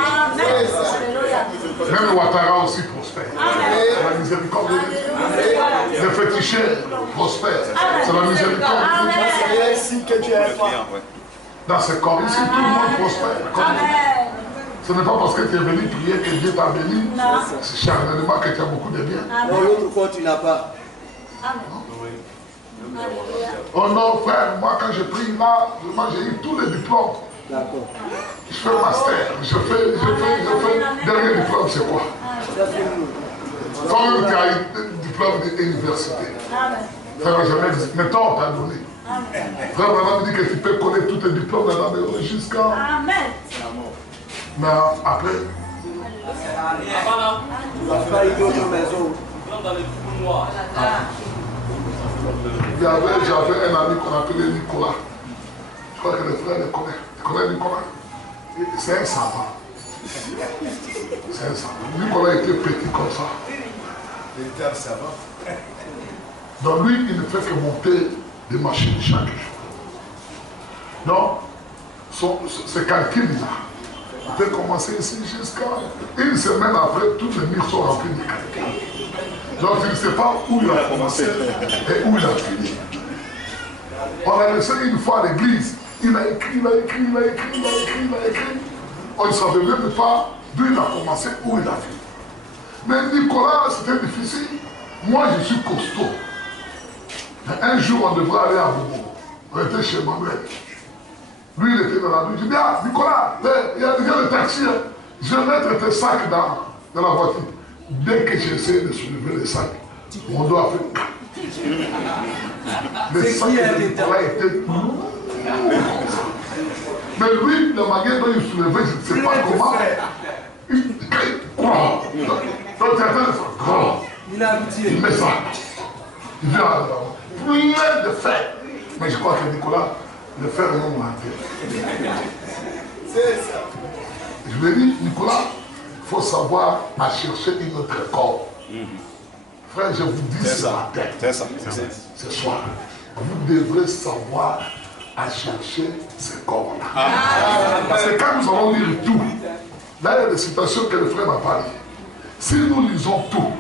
Même le Ouattara aussi prospère. C'est la miséricorde de Dieu. Le féticheur prospère. C'est la miséricorde de Dieu. C'est ainsi que tu es fort. Dans ce corps ici, tout le monde prospère. Ce n'est pas parce que tu es venu prier que Dieu t'a béni. C'est charnellement que tu as beaucoup de bien. Dans l'autre corps, tu n'as pas. Oh non, frère, moi quand je prie là, moi j'ai eu tous les diplômes. D'accord. Je fais master, je fais dernier diplôme, c'est quoi? Quand même tu as eu un diplôme d'université. Frère, jamais dit, mais toi on t'a donné. Frère, maintenant me dit que tu peux connaître tous tes diplômes maintenant, mais jusqu'à. Amen. Mais après. Tu vas pas y aller aux maisons. J'avais un ami qu'on appelait Nicolas. Je crois que le frère le connaît. Tu connais Nicolas? C'est un savant. C'est un savant. Nicolas était petit comme ça. Il était un savant. Donc lui, il ne fait que monter des machines chaque jour. Donc, ce calcul-là, il peut commencer ici jusqu'à une semaine après, tous les murs sont remplis de calculs. Donc il ne sait pas où il a commencé et où il a fini. On a laissé une fois à l'église, il a écrit. On ne savait même pas d'où il a commencé, où il a fini. Mais Nicolas, c'était difficile. Moi, je suis costaud. Un jour, on devrait aller à Bobo. On était chez Manuel. Lui, il était dans la rue. Je dis, ah, Nicolas, il y a le taxi. Je vais mettre tes sacs dans la voiture. Dès que j'essaie de soulever les sacs, mon doigt fait. Les sacs de Nicolas étaient lourds comme ça. Mais lui, la manière dont il soulevait, je ne sais pas comment. Donc, tu as il met ça. Il vient plein de fer. Mais je crois que Nicolas, le fer est non mentir. C'est ça. Je lui ai dit, Nicolas, il faut savoir à chercher une autre corps. Frère, je vous dis ce matin, ce soir, vous devrez savoir à chercher ce corps-là. Parce que quand nous allons lire tout, là il y a des citations que le frère m'a parlé. Si nous lisons tout,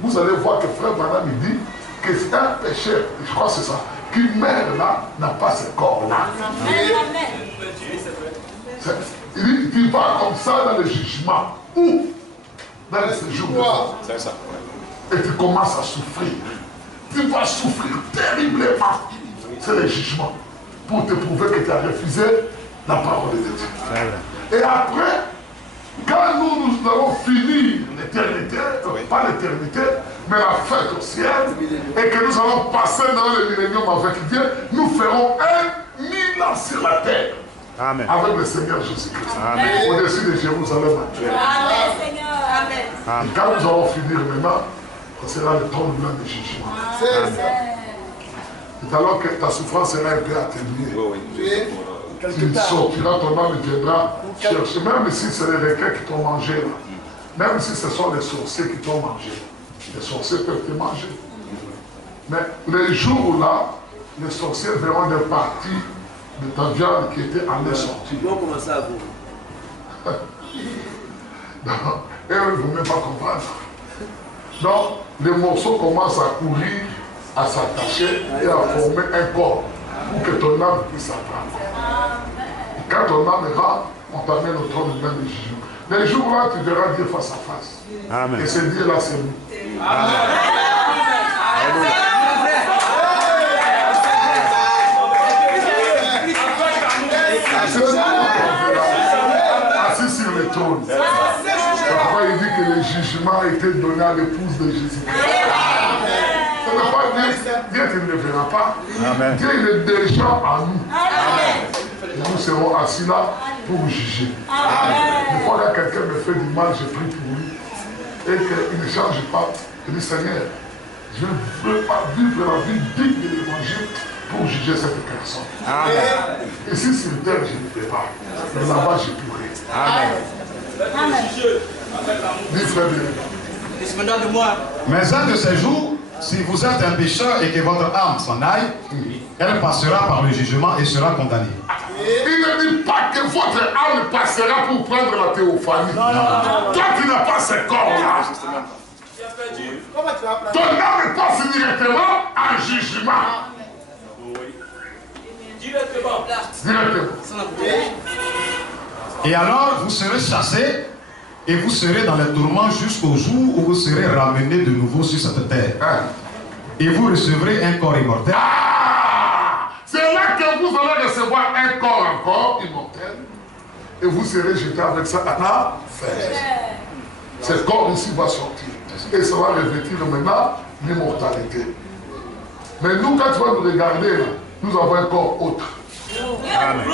vous allez voir que frère Branham dit que c'est un pécheur, je crois que c'est ça, qui meurt là, n'a pas ce corps-là. Il dit, tu vas comme ça dans le jugement. Où? Dans le séjour. C'est ça. Et tu commences à souffrir. Tu vas souffrir terriblement. C'est le jugement. Pour te prouver que tu as refusé la parole de Dieu. Et après, quand nous allons finir l'éternité, pas l'éternité, mais la fête au ciel, et que nous allons passer dans le millénium avec Dieu, nous ferons 1000 ans sur la terre. Amen. Avec le Seigneur Jésus-Christ. Au-dessus de Jérusalem actuel. Amen, Seigneur. Amen. Et quand nous allons finir maintenant, ce sera le temps de jugement. C'est alors que ta souffrance sera un peu atténuée. Tu sortiras, ton âme viendra chercher, même si c'est les requins qui t'ont mangé là. Même si ce sont les sorciers qui t'ont mangé. Les sorciers peuvent te manger. Mais les jours là, les sorciers verront des parties de ta viande qui était en est sortie. Ils vont commencer à vous. Et eux ne vont même pas comprendre. Donc, les morceaux commencent à courir, à s'attacher et à former un corps pour que ton âme puisse apprendre. Quand ton âme ira, on t'amène au trône de même du jugement. Les jours-là, tu verras Dieu face à face. Amen. Et ce Dieu-là, c'est nous. Amen. Assis sur le trône. Parfois, il dit que le jugement a été donné à l'épouse de Jésus-Christ. Ça ne veut pas dire Dieu qui ne le verra pas. Amen. Dieu il est déjà en nous. Amen. Et nous serons assis là pour juger. Une fois que quelqu'un me fait du mal, je prie pour lui. Et qu'il ne change pas. Je dis Seigneur, je ne veux pas vivre la vie digne de l'évangile pour juger cette personne. Amen. Et si sur terre, je ne peux pas. Mais là-bas, je pourrai. Amen. Amen. Dis frère bien. Mais un de ces jours, si vous êtes un pécheur et que votre âme s'en aille, elle passera par le jugement et sera condamnée. Il ne dit pas que votre âme passera pour prendre la théophanie. Non. Toi qui n'as pas ce corps-là, ton âme passe directement en jugement. Directement. Et alors, vous serez chassés et vous serez dans les tourments jusqu'au jour où vous serez ramenés de nouveau sur cette terre. Et vous recevrez un corps immortel. C'est là que vous allez recevoir un corps encore immortel. Et vous serez jeté avec ça à la fête. Ce corps ici va sortir. Et ça va revêtir maintenant l'immortalité. Mais nous, quand tu vas nous regarder, nous avons un corps autre. Amen.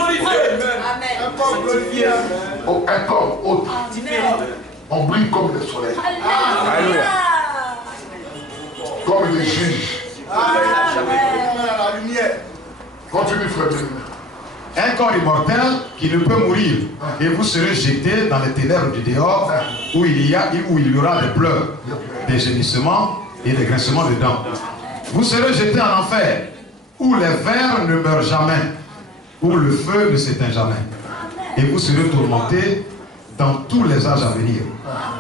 Un corps glorifié. Un corps autre. On brille comme le soleil. Alléluia. Comme les juges. La lumière. Continue, frère. Un corps immortel qui ne peut mourir. Et vous serez jetés dans les ténèbres du dehors où il y aura des pleurs, des gémissements et des grincements de dents. Vous serez jetés en enfer où les vers ne meurent jamais, où le feu ne s'éteint jamais. Et vous serez tourmentés dans tous les âges à venir.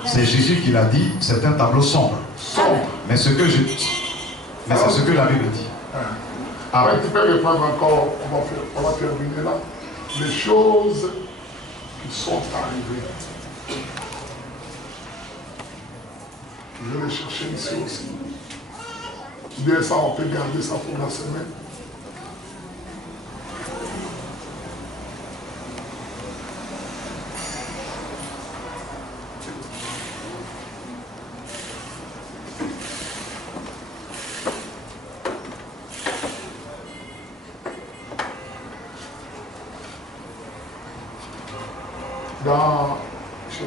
C'est Jésus qui l'a dit, c'est un tableau sombre. Mais c'est ce que la Bible dit. Ouais, tu peux reprendre encore, on va terminer là. Les choses qui sont arrivées. Je vais les chercher ici aussi. Bien ça, on peut garder ça pour la semaine.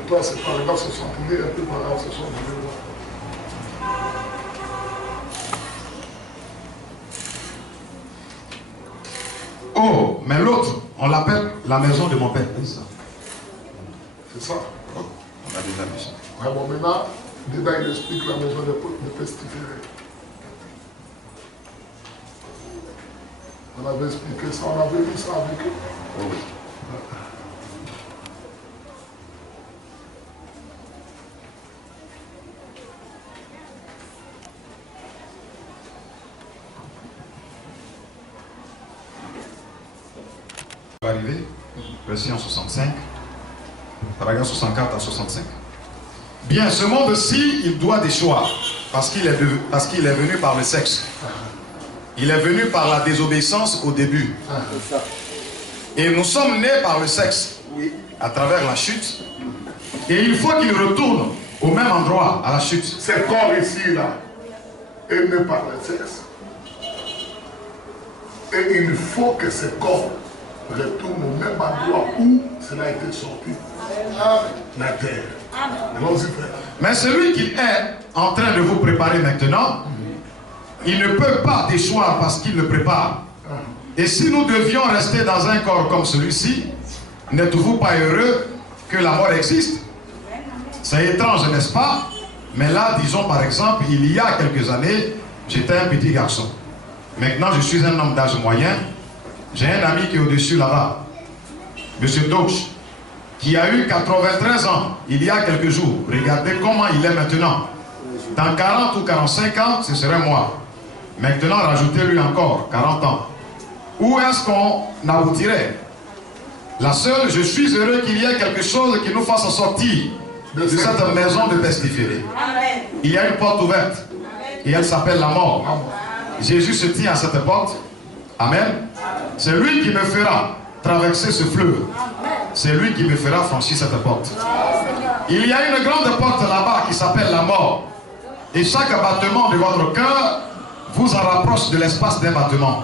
toi, c'est par là, ce sont un peu par là, ce sont Oh, mais l'autre, on l'appelle la maison de mon père. C'est ça. On a déjà vu ça. Ouais, bon, maintenant, dedans, il explique la maison de pestiférés. On avait expliqué ça, on avait vu ça avec eux. Oh oui. Arrivé, verset 65, paragraphe 64 à 65. Bien, ce monde-ci, il doit déchoir, parce qu'il est venu par le sexe. Il est venu par la désobéissance au début. Et nous sommes nés par le sexe, à travers la chute. Et il faut qu'il retourne au même endroit, à la chute. Ce corps ici, là, est né par le sexe. Et il faut que ce corps retourne au même endroit où cela a été sorti. La terre. Mais celui qui est en train de vous préparer maintenant, il ne peut pas déchoir parce qu'il le prépare. Et si nous devions rester dans un corps comme celui-ci, n'êtes-vous pas heureux que la mort existe? C'est étrange, n'est-ce pas? Mais là, disons par exemple, il y a quelques années, j'étais un petit garçon. Maintenant, je suis un homme d'âge moyen. J'ai un ami qui est au-dessus là-bas, M. Doge, qui a eu 93 ans il y a quelques jours. Regardez comment il est maintenant. Dans 40 ou 45 ans, ce serait moi. Maintenant, rajoutez-lui encore 40 ans. Où est-ce qu'on aboutirait? La seule, je suis heureux qu'il y ait quelque chose qui nous fasse sortir de cette maison de pestiférés. Il y a une porte ouverte et elle s'appelle la mort. Jésus se tient à cette porte. Amen. C'est lui qui me fera traverser ce fleuve. C'est lui qui me fera franchir cette porte. Il y a une grande porte là-bas qui s'appelle la mort. Et chaque battement de votre cœur vous en rapproche de l'espace d'un battement.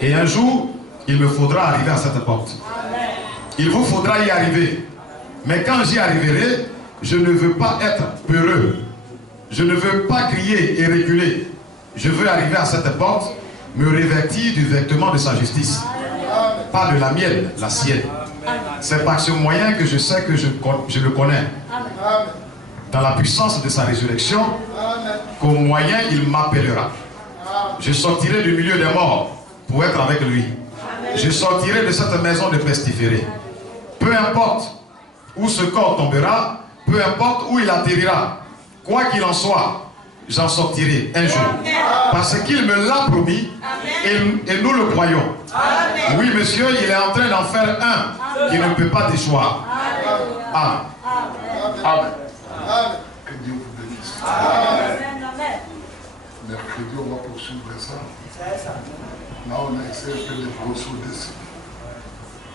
Et un jour, il me faudra arriver à cette porte. Il vous faudra y arriver. Mais quand j'y arriverai, je ne veux pas être peureux. Je ne veux pas crier et reculer. Je veux arriver à cette porte, me revêtir du vêtement de sa justice. Pas de la mienne, la sienne. C'est par ce moyen que je sais que je le connais. Dans la puissance de sa résurrection, qu'au moyen il m'appellera. Je sortirai du milieu des morts pour être avec lui. Je sortirai de cette maison de pestiférés. Peu importe où ce corps tombera, peu importe où il atterrira, quoi qu'il en soit, j'en sortirai un jour. Parce qu'il me l'a promis et nous le croyons. Oui, monsieur, il est en train d'en faire un qui ne peut pas déchoir. Amen. Amen. Que Dieu vous bénisse. Mercredi, on va poursuivre ça. Là, on a essayé de faire des brosses au-dessus.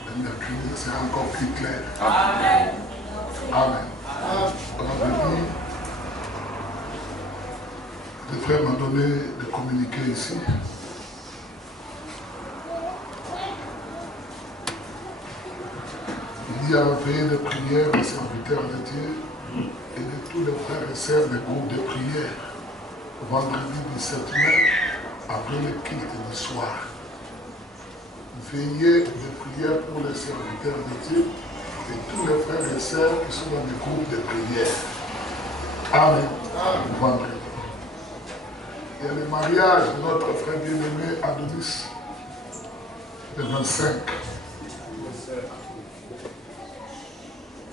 Le mercredi, c'est encore plus clair. Amen. Amen. On avait dit, le frère m'a donné de communiquer ici. Il y a un veillée de prière aux serviteurs de Dieu et de tous les frères et sœurs des groupes de prière. Vendredi 17 mai, après le culte du soir. Veillée de prière pour les serviteurs de Dieu et tous les frères et sœurs qui sont dans les groupes de prière. Amen. Vendredi. Il y a le mariage de notre frère bien-aimé Adonis, le 25.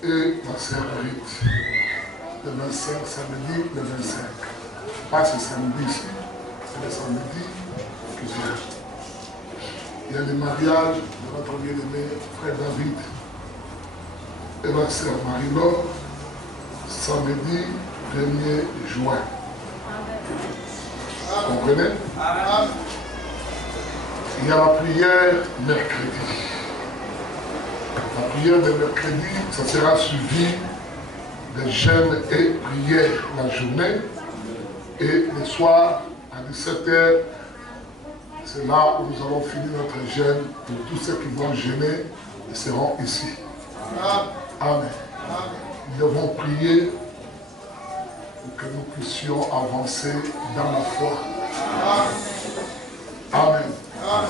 Et ma sœur Rite, le 25, samedi, le 25. Pas ce samedi, c'est le samedi qui vient. Il y a le mariage de notre bien-aimé frère David et ma sœur Marie-Laure, samedi 1er juin. Vous comprenez? Il y a la prière mercredi. La prière de mercredi, ça sera suivi de jeûnes et prières la journée. Et le soir, à 17h, c'est là où nous allons finir notre jeûne pour tous ceux qui vont jeûner et seront ici. Amen. Nous devons prier pour que nous puissions avancer dans la foi. Amen.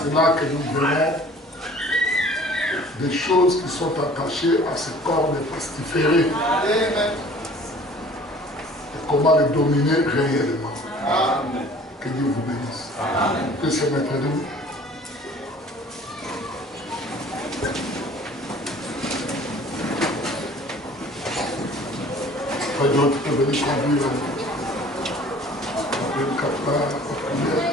C'est là que nous verrons des choses qui sont attachées à ce corps de pestiféré. Et comment les dominer réellement. Amen. Que Dieu vous bénisse. Amen. Que se mettre nous. Frère John, tu peux venir conduire le capteur en prière.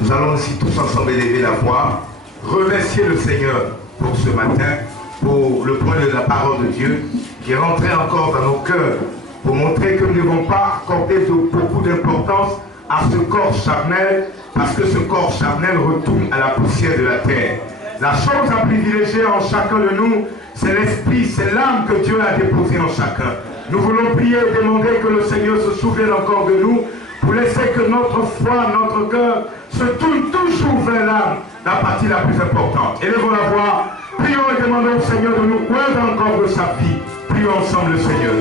Nous allons aussi tous ensemble élever la voix, remercier le Seigneur pour ce matin, pour le point de la parole de Dieu qui est rentré encore dans nos cœurs, pour montrer que nous ne devons pas accorder beaucoup d'importance à ce corps charnel, parce que ce corps charnel retourne à la poussière de la terre. La chose à privilégier en chacun de nous, c'est l'esprit, c'est l'âme que Dieu a déposée en chacun. Nous voulons prier et demander que le Seigneur se souvienne encore de nous, pour laisser que notre foi, notre cœur se tourne toujours vers l'âme, la partie la plus importante. Élevons la voix, prions et demandons au Seigneur de nous oindre encore de sa vie. Prions ensemble le Seigneur.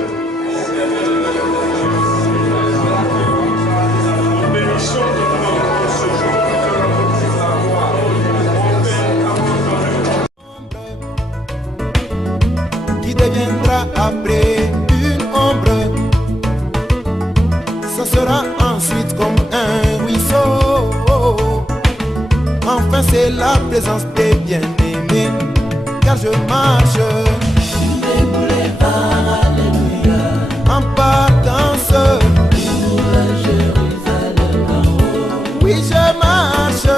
Qui deviendra après une ombre, ça sera ensuite comme un ruisseau. Enfin c'est la présence des bien-aimés, car je marche en partance pour Jérusalem en haut. Oui, je marche